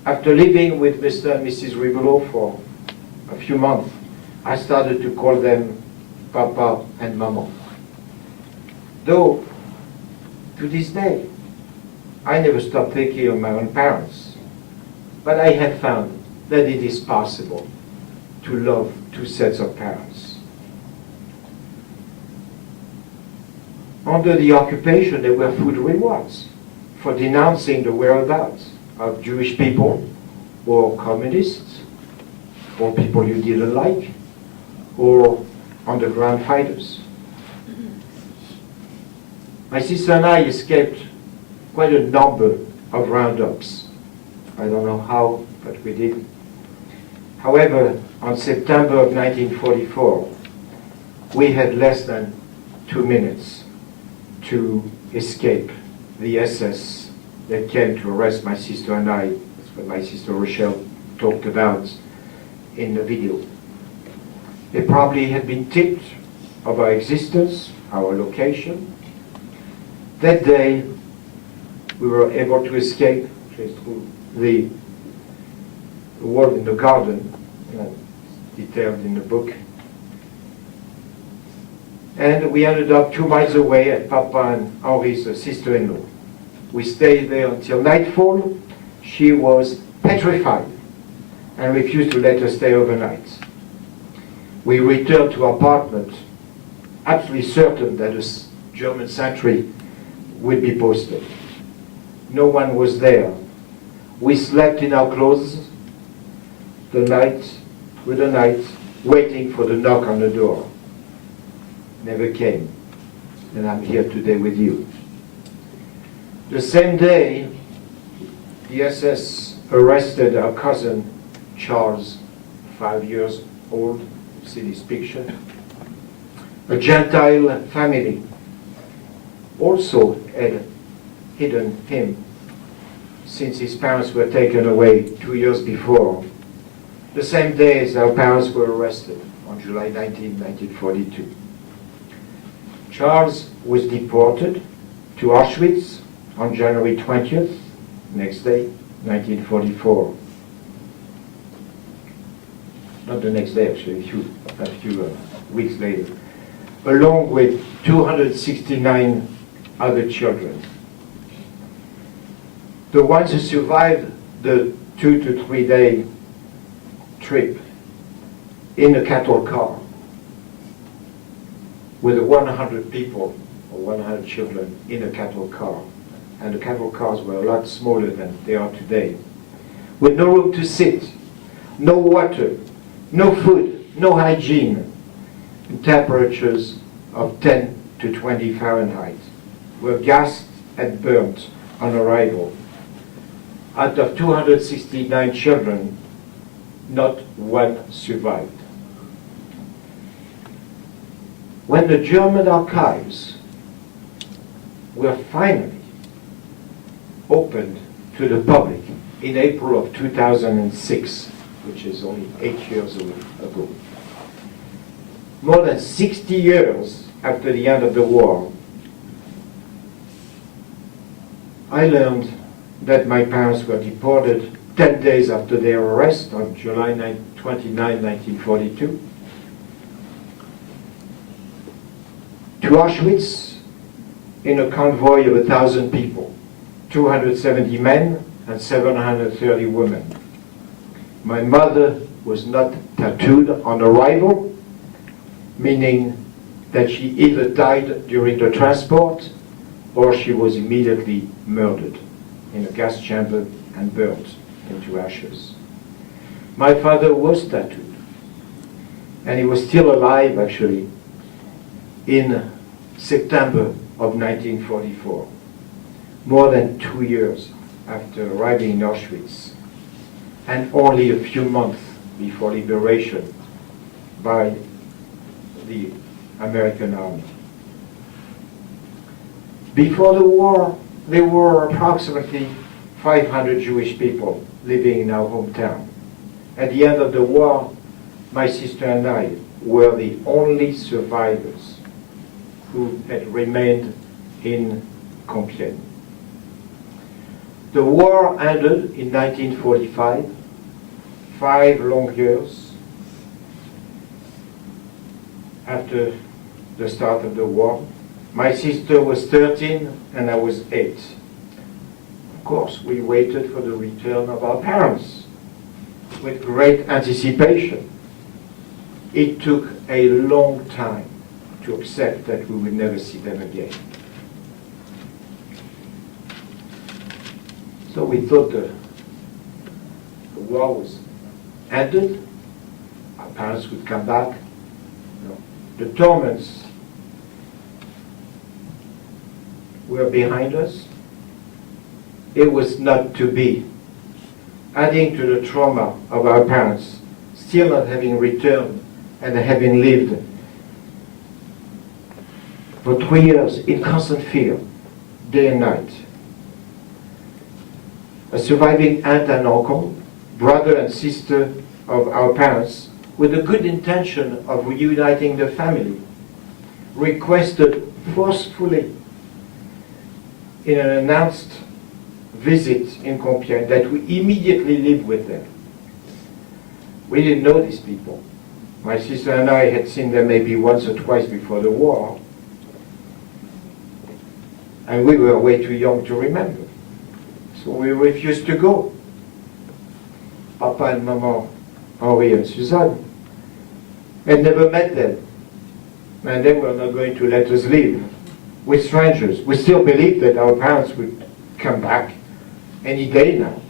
After living with Mr. and Mrs. Ribo for a few months, I started to call them Papa and Mama. Though, to this day, I never stopped thinking of my own parents, but I have found that it is possible to love 2 sets of parents. Under the occupation, there were food rewards for denouncing the whereabouts of Jewish people or communists or people you didn't like or underground fighters. My sister and I escaped quite a number of roundups. I don't know how, but we did. However, on September of 1944, we had less than 2 minutes to escape the SS that came to arrest my sister and I. That's what my sister Rochelle talked about in the video. They probably had been tipped of our existence, our location. That day, we were able to escape through the wall in the garden, detailed in the book. And we ended up 2 miles away at Papa and Henri's sister-in-law. We stayed there until nightfall. She was petrified and refused to let us stay overnight. We returned to our apartment, absolutely certain that a German sentry would be posted. No one was there. We slept in our clothes through the night, waiting for the knock on the door. Never came, and I'm here today with you. The same day, the SS arrested our cousin Charles, 5 years old, see this picture. A Gentile family also had hidden him since his parents were taken away 2 years before. The same day as our parents were arrested on July 19, 1942. Charles was deported to Auschwitz on January 20th, next day, 1944. Not the next day, actually, a few weeks later, along with 269 other children. The ones who survived the 2 to 3 day trip in a cattle car with 100 people or 100 children in a cattle car. And the cattle cars were a lot smaller than they are today. With no room to sit, no water, no food, no hygiene, and temperatures of 10 to 20 Fahrenheit, were gassed and burnt on arrival. Out of 269 children, not one survived. When the German archives were finally opened to the public in April of 2006, which is only 8 years ago, more than 60 years after the end of the war, I learned that my parents were deported 10 days after their arrest on July 29, 1942, to Auschwitz in a convoy of 1,000 people, 270 men and 730 women. My mother was not tattooed on arrival, meaning that she either died during the transport or she was immediately murdered in a gas chamber and burnt into ashes. My father was tattooed, and he was still alive actually in September of 1944, more than 2 years after arriving in Auschwitz, and only a few months before liberation by the American army. Before the war, there were approximately 500 Jewish people living in our hometown. At the end of the war, my sister and I were the only survivors who had remained in Compiègne. The war ended in 1945, 5 long years after the start of the war. My sister was 13 and I was 8. Of course, we waited for the return of our parents with great anticipation. It took a long time to accept that we would never see them again. So we thought the war was ended, our parents would come back. No. The torments were behind us. It was not to be. Adding to the trauma of our parents, still not having returned and having lived for 3 years in constant fear, day and night. A surviving aunt and uncle, brother and sister of our parents, with the good intention of reuniting the family, requested forcefully in an announced visit in Compiègne that we immediately live with them. We didn't know these people. My sister and I had seen them maybe once or twice before the war, and we were way too young to remember. So we refused to go. Papa and Mama, Henri and Suzanne, had never met them, and they were not going to let us live with strangers. We still believed that our parents would come back any day now.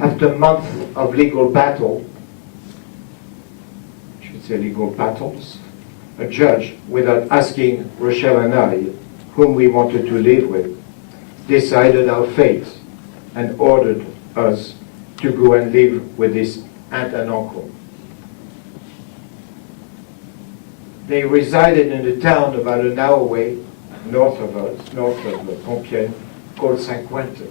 After a month of legal battle, I should say legal battles, a judge, without asking Rochelle and I, whom we wanted to live with, decided our fate and ordered us to go and live with this aunt and uncle. They resided in a town about an hour away, north of us, north of Compiègne, called Saint-Quentin.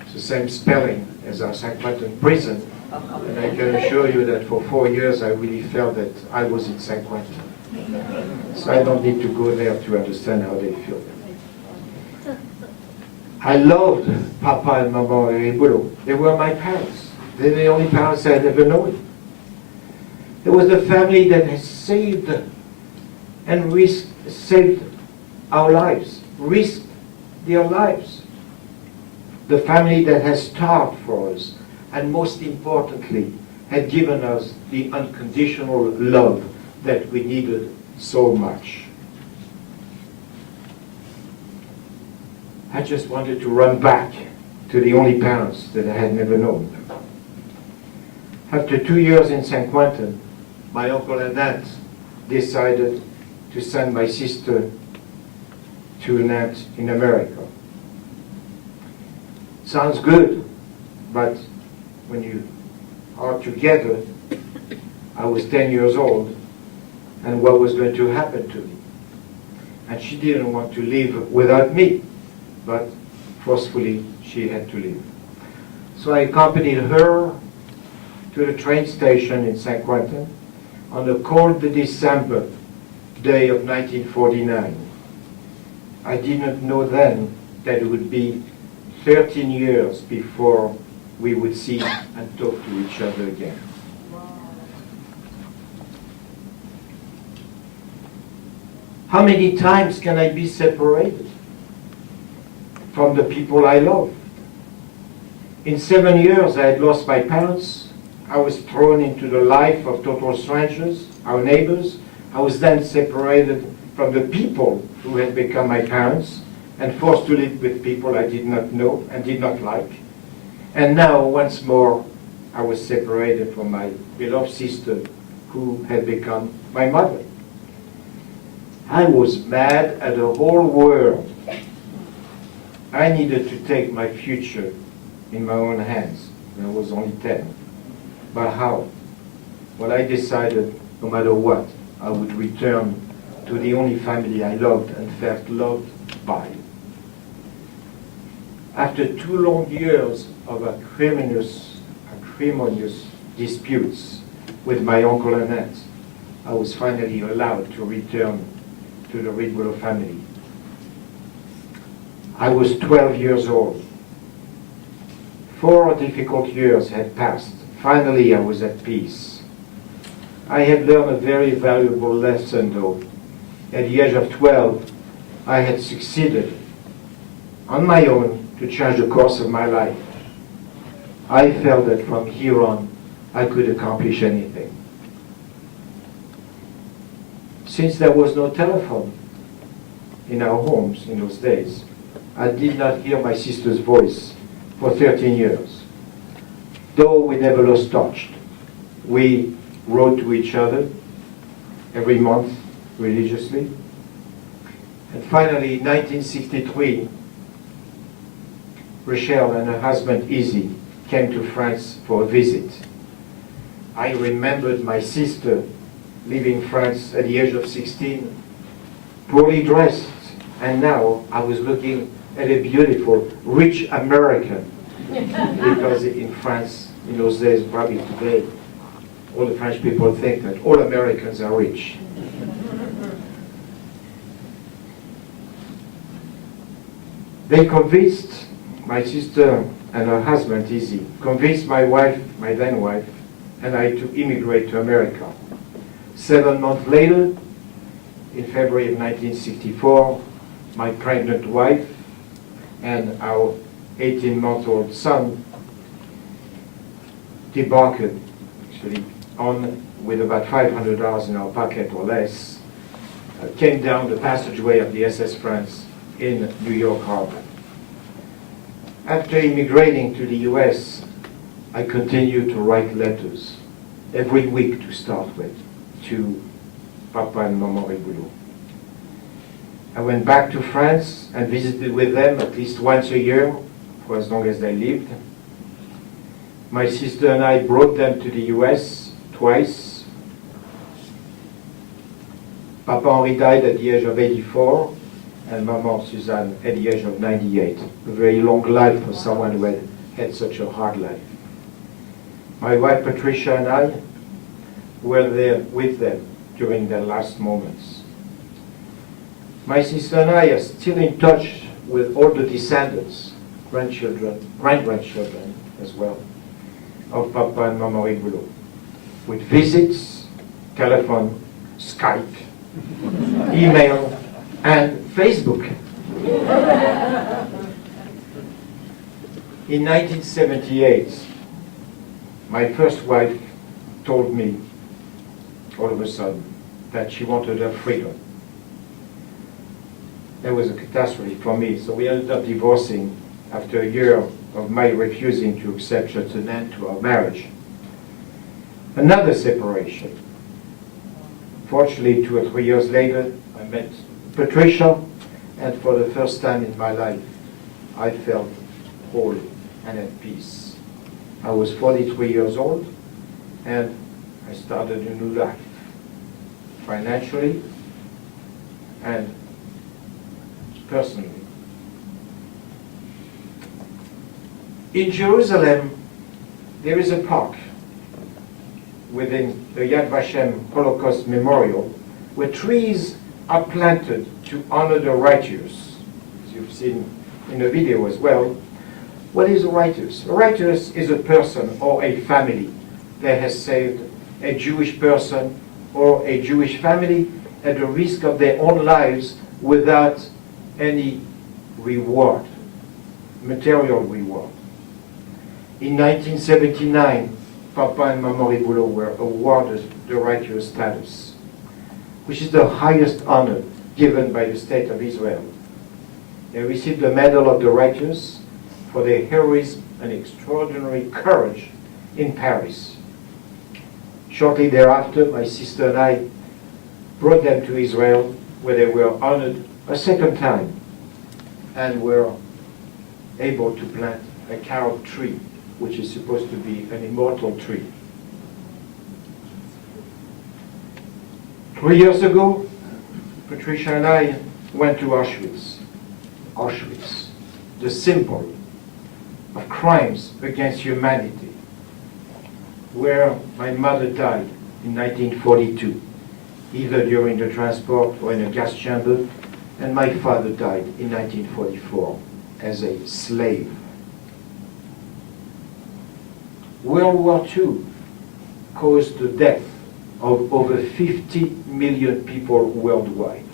It's the same spelling as our Saint-Quentin prison, and I can assure you that for 4 years I really felt that I was in Saint-Quentin. So I don't need to go there to understand how they feel. I loved Papa and Mama Ribo. They were my parents. They're the only parents I had ever known. It was the family that has saved and saved our lives, risked their lives. the family that has starved for us, and most importantly, had given us the unconditional love that we needed so much. I just wanted to run back to the only parents that I had never known. After 2 years in St. Quentin, my uncle and aunt decided to send my sister to an aunt in America. Sounds good, but when you are together, I was 10 years old, and what was going to happen to me? And she didn't want to leave without me, but forcefully she had to leave. So I accompanied her to the train station in St. Quentin on a cold December day of 1949. I didn't know then that it would be 13 years before we would see and talk to each other again. How many times can I be separated from the people I love? In 7 years, I had lost my parents. I was thrown into the life of total strangers, our neighbors. I was then separated from the people who had become my parents and forced to live with people I did not know and did not like. And now, once more, I was separated from my beloved sister who had become my mother. I was mad at the whole world. I needed to take my future in my own hands. I was only 10. But how? Well, I decided, no matter what, I would return to the only family I loved and felt loved by. After 2 long years of acrimonious disputes with my uncle and aunt, I was finally allowed to return to the Ribo family. I was 12 years old. 4 difficult years had passed. Finally, I was at peace. I had learned a very valuable lesson, though. At the age of 12, I had succeeded on my own to change the course of my life. I felt that from here on, I could accomplish anything. Since there was no telephone in our homes in those days, I did not hear my sister's voice for 13 years. Though we never lost touch, we wrote to each other every month religiously. And finally, in 1963, Rochelle and her husband Izzy came to France for a visit. I remembered my sister leaving France at the age of 16, poorly dressed, and now I was looking at a beautiful, rich American. Because in France, in those days, probably today, all the French people think that all Americans are rich. They convinced my sister and her husband, Izzy, convinced my wife, my then wife, and I to immigrate to America. 7 months later, in February of 1964, my pregnant wife and our 18-month-old son debarked, actually, on with about $500 in our pocket or less, came down the passageway of the SS France in New York Harbor. After immigrating to the US, I continued to write letters every week to start with to Papa and Mama Ribo. I went back to France and visited with them at least once a year for as long as they lived. My sister and I brought them to the US twice. Papa Henri died at the age of 84 and Maman Suzanne at the age of 98. A very long life for someone who had had such a hard life. My wife Patricia and I were there with them during their last moments. My sister and I are still in touch with all the descendants, grandchildren, great-grandchildren as well, of Papa and Mama Ribo, with visits, telephone, Skype, email, and Facebook. In 1978, my first wife told me all of a sudden that she wanted her freedom. That was a catastrophe for me, so we ended up divorcing after a year of my refusing to accept such an end to our marriage. Another separation. Fortunately, 2 or 3 years later, I met Patricia, and for the first time in my life, I felt whole and at peace. I was 43 years old, and I started a new life, financially and personally. In Jerusalem, there is a park within the Yad Vashem Holocaust Memorial where trees are planted to honor the righteous, as you've seen in the video as well. What is a righteous? A righteous is a person or a family that has saved a Jewish person or a Jewish family at the risk of their own lives without any reward, material reward. In 1979, Papa and Mama Ribo were awarded the righteous status, which is the highest honor given by the State of Israel. They received the Medal of the Righteous for their heroism and extraordinary courage in Paris. Shortly thereafter, my sister and I brought them to Israel, where they were honored a second time and were able to plant a carob tree, which is supposed to be an immortal tree. 3 years ago, Patricia and I went to Auschwitz. Auschwitz, the symbol of crimes against humanity, where my mother died in 1942, either during the transport or in a gas chamber, and my father died in 1944 as a slave. World War II caused the death of over 50 million people worldwide.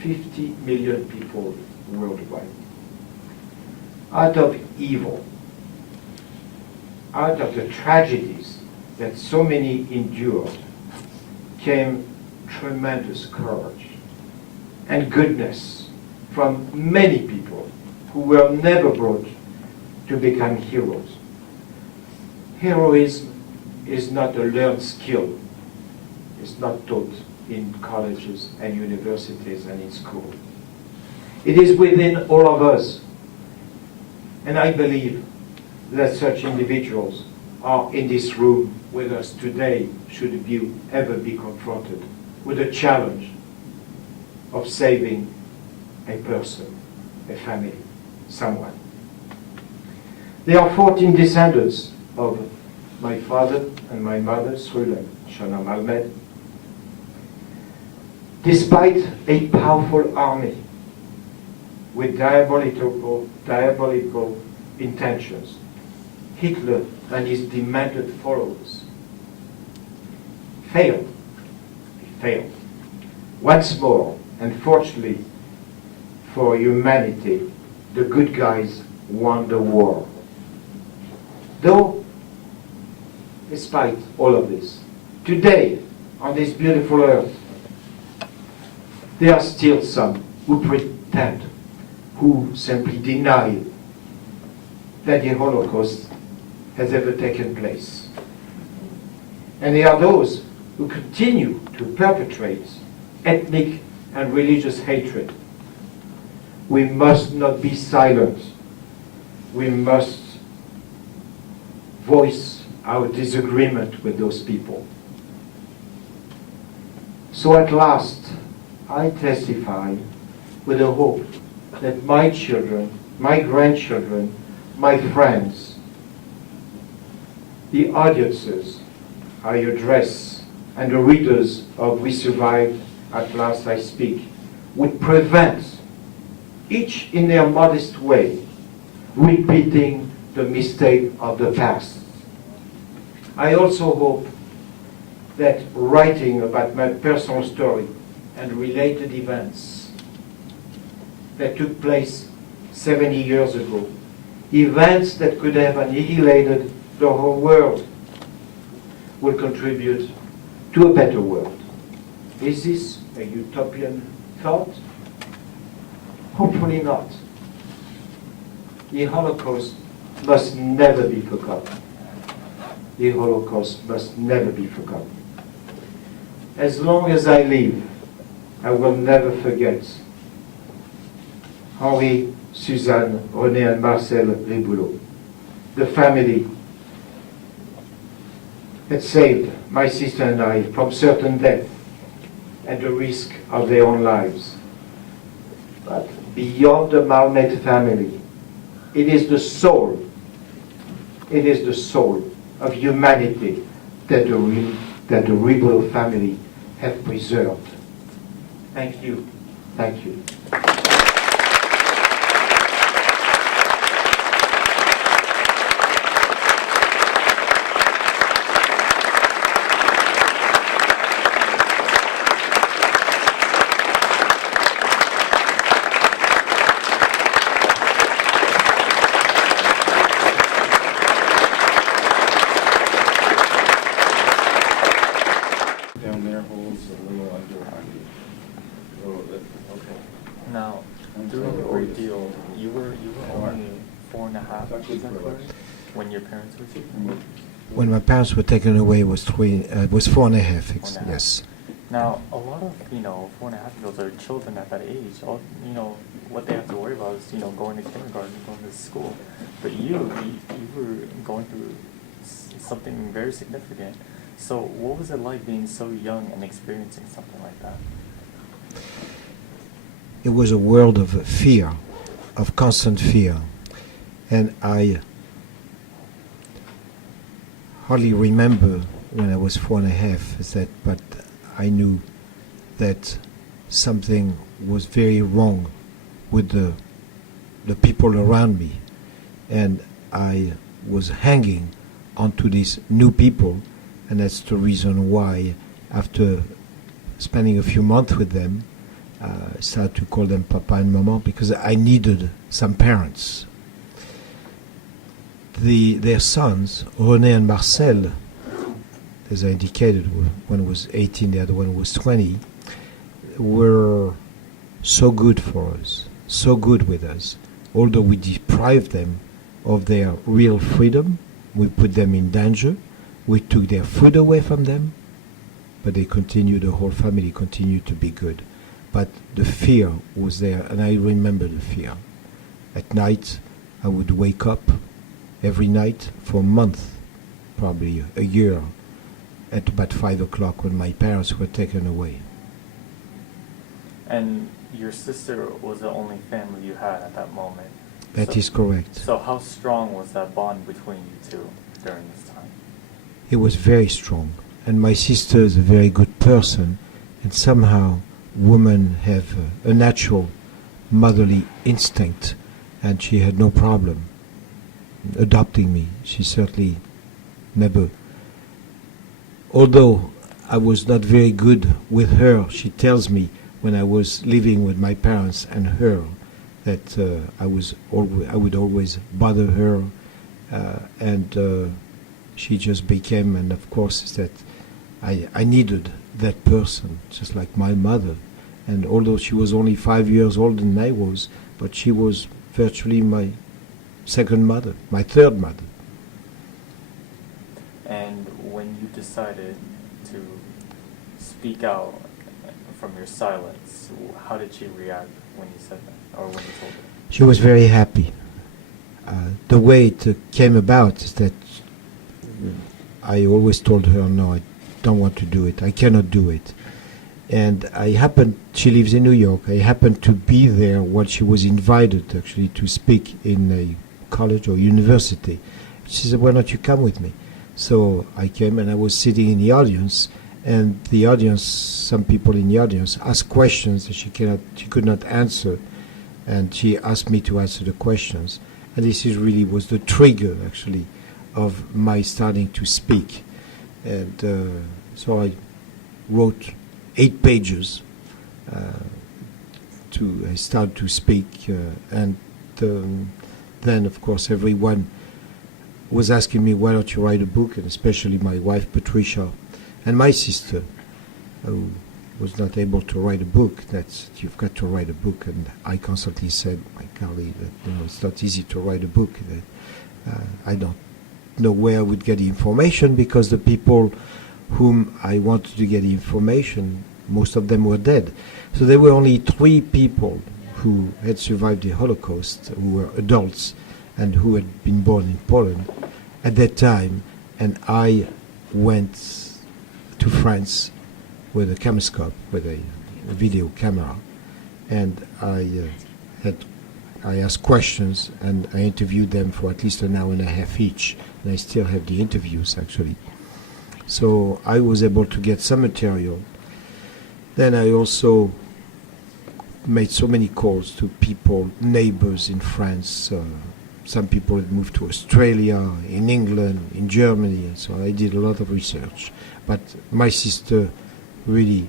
50 million people worldwide. Out of evil, out of the tragedies that so many endured, came tremendous courage and goodness from many people who were never brought to become heroes. Heroism is not a learned skill. It's not taught in colleges and universities and in school. It is within all of us. And I believe that such individuals are in this room with us today, should you ever be confronted with the challenge of saving a person, a family, someone. There are 14 descendants of my father and my mother, Srul and Shana Malmed. Despite a powerful army with diabolical intentions, Hitler and his demented followers failed. He failed. Once more, unfortunately for humanity, the good guys won the war. Though, despite all of this, today, on this beautiful earth, there are still some who pretend, who simply deny that the Holocaust has ever taken place. And there are those who continue to perpetrate ethnic and religious hatred. We must not be silent. We must voice our disagreement with those people. So at last, I testify with the hope that my children, my grandchildren, my friends, the audiences I address, and the readers of We Survived, At Last I Speak, would prevent, each in their modest way, repeating the mistake of the past. I also hope that writing about my personal story and related events that took place 70 years ago events that could have annihilated the whole world will contribute to a better world. Is this a utopian thought? Hopefully not. The Holocaust must never be forgotten. The Holocaust must never be forgotten. As long as I live, I will never forget Henri, Suzanne, René and Marcel Ribo, the family that saved my sister and I from certain death at the risk of their own lives. But beyond the Malmed family, it is the soul of humanity that the Ribo family have preserved. Thank you. Thank you. Down there holds a little under a little bit. Okay. Now, during the ordeal, you were only 4.5, is that correct? When your parents were taken? When my parents were taken away, it was 4.5. Yes. Now, a lot of 4.5-year-olds are children at that age. All what they have to worry about is going to kindergarten, going to school. But you were going through something very significant. So, what was it like being so young and experiencing something like that? It was a world of fear, of constant fear, and I hardly remember when I was 4.5 but I knew that something was very wrong with the people around me, and I was hanging onto these new people, and that's the reason why, after spending a few months with them, I started to call them Papa and Mama, because I needed some parents. Their sons, René and Marcel, as I indicated, one was 18, the other one was 20, were so good for us, so good with us. Although we deprived them of their real freedom, we put them in danger, we took their food away from them, but they continued, the whole family continued to be good. But the fear was there, and I remember the fear. At night, I would wake up every night for a month, probably a year, at about 5 o'clock when my parents were taken away. And your sister was the only family you had at that moment. That is correct. So how strong was that bond between you two during this time? It was very strong, and my sister is a very good person, and somehow women have a natural motherly instinct, and she had no problem adopting me. She certainly never, although I was not very good with her, she tells me when I was living with my parents and her that I would always bother her, and she just became, and of course that I needed that person, just like my mother. And although she was only 5 years older than I was, but she was virtually my second mother, my third mother. And when you decided to speak out from your silence, how did she react when you said that, or when you told her? She was very happy. The way it came about is that I always told her, no, I don't want to do it, I cannot do it. And she lives in New York, I happened to be there while she was invited actually to speak in a college or university. She said, why don't you come with me? So I came, and I was sitting in the audience, and the audience, some people in the audience asked questions that she could not answer, and she asked me to answer the questions. And this was the trigger actually of my starting to speak. And so I wrote 8 pages I started to speak, and then, of course, everyone was asking me, why don't you write a book? And especially my wife, Patricia, and my sister, who was not able to write a book. That's, you've got to write a book. And I constantly said, my colleague, that it's not easy to write a book. That, I don't know where I would get the information, because the people whom I wanted to get the information, most of them were dead. So there were only 3 people who had survived the Holocaust, who were adults and who had been born in Poland at that time. And I went to France with a camscope, with a video camera, and I asked questions, and I interviewed them for at least an hour and a half each, and I still have the interviews, actually. So I was able to get some material. Then I also made so many calls to people, neighbors in France. Some people had moved to Australia, in England, in Germany, and so I did a lot of research. But my sister really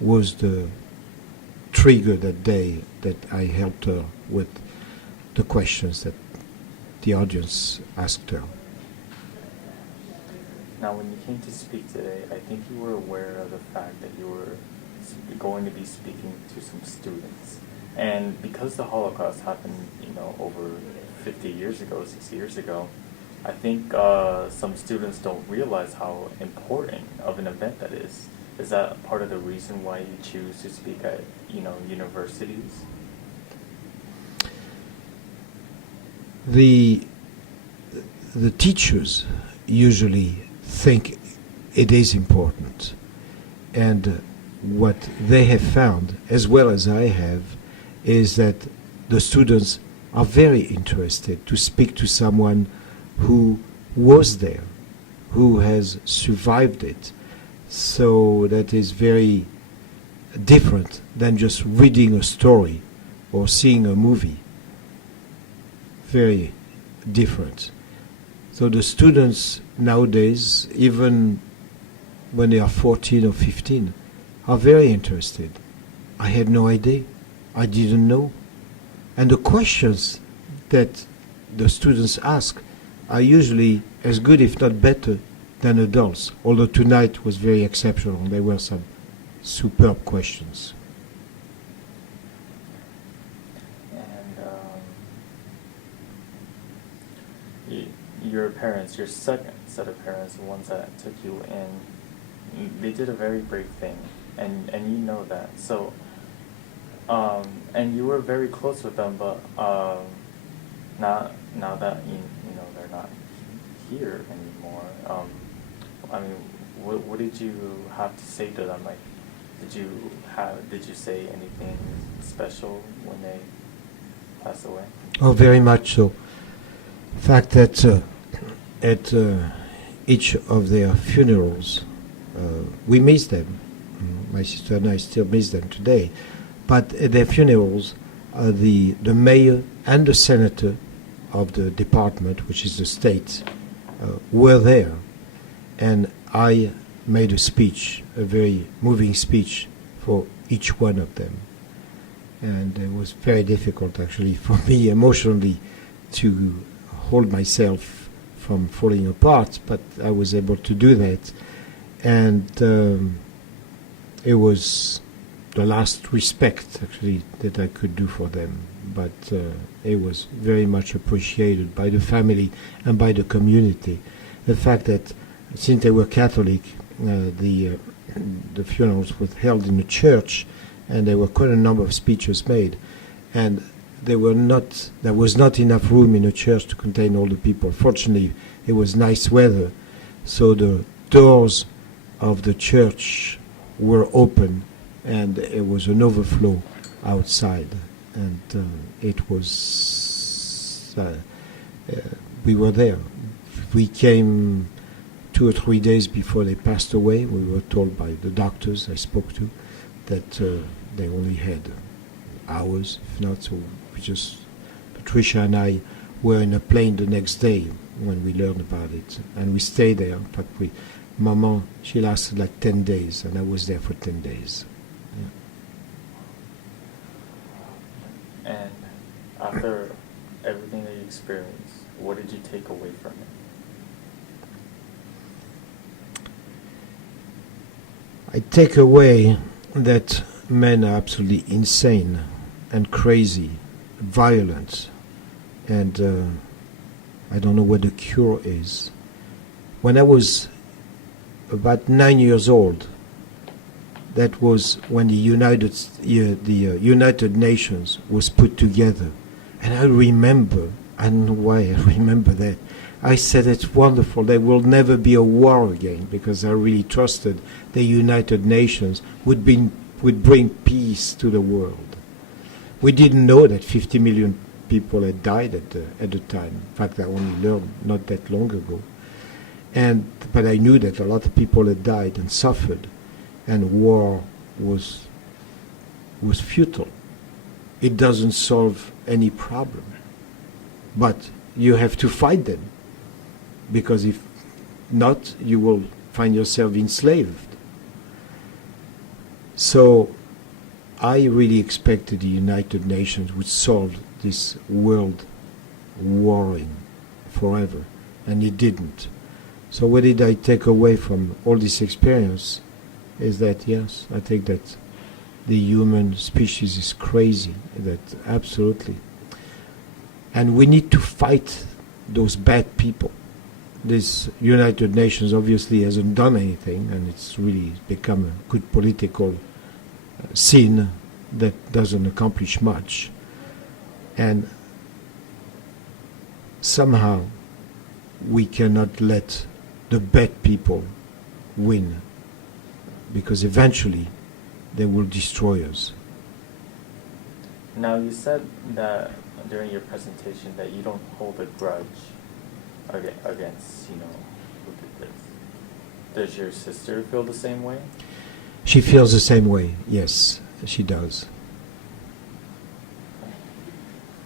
was the trigger that day that I helped her with the questions that the audience asked her. Now, when you came to speak today, I think you were aware of the fact that you were going to be speaking to some students. And because the Holocaust happened, over 50 years ago, 60 years ago, I think some students don't realize how important of an event that is. Is that part of the reason why you choose to speak at, universities? The teachers usually think it is important, and what they have found, as well as I have, is that the students are very interested to speak to someone who was there, who has survived it. So that is very different than just reading a story or seeing a movie. Very different. So the students nowadays, even when they are 14 or 15, are very interested. I had no idea. I didn't know. And the questions that the students ask are usually as good, if not better, than adults. Although tonight was very exceptional. There were some superb questions. And your parents, your second set of parents, the ones that took you in, they did a very brave thing, and you know that. So, and you were very close with them, but now that they're not here anymore. I mean, what did you have to say to them? Like, did you say anything special when they passed away? Oh, very much so. In fact, that at each of their funerals, we miss them. My sister and I still miss them today. But at their funerals, the mayor and the senator of the department, which is the state, were there. And I made a speech, a very moving speech for each one of them. And it was very difficult, actually, for me emotionally to hold myself from falling apart, but I was able to do that. And it was the last respect, actually, that I could do for them. But it was very much appreciated by the family and by the community. The fact that since they were Catholic, the funerals were held in the church, and there were quite a number of speeches made. And there was not enough room in the church to contain all the people. Fortunately, it was nice weather, so the doors of the church were open, and it was an overflow outside. And it was, we were there. We came 2 or 3 days before they passed away. We were told by the doctors I spoke to that they only had hours, if not. So Patricia and I were in a plane the next day when we learned about it. And we stayed there. In fact, Maman, she lasted like 10 days, and I was there for 10 days. Yeah. And after everything that you experience? What did you take away from it? I take away that men are absolutely insane and crazy, violent, and I don't know what the cure is. When I was about 9 years old, that was when the United Nations was put together. And I remember, I don't know why I remember that, I said it's wonderful, there will never be a war again, because I really trusted the United Nations would bring peace to the world. We didn't know that 50 million people had died at the time. In fact, I only learned not that long ago. But I knew that a lot of people had died and suffered, and war was futile. It doesn't solve any problem. But you have to fight them, because if not, you will find yourself enslaved. So I really expected the United Nations would solve this world warring forever, and it didn't. So what did I take away from all this experience is that, yes, I think that the human species is crazy, that absolutely. And we need to fight those bad people. This United Nations obviously hasn't done anything, and it's really become a good political scene that doesn't accomplish much. And somehow we cannot let the bad people win, because eventually they will destroy us. Now, you said that during your presentation that you don't hold a grudge against, who did this. Does your sister feel the same way? She feels the same way, yes, she does.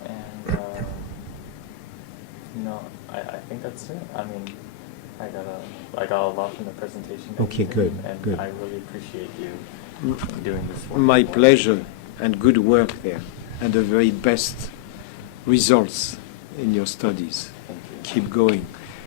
And, I think that's it. I mean, I got a lot from the presentation. Okay, good, and good. I really appreciate you doing this work. My pleasure, and good work there, and the very best results in your studies. Thank you. Keep going.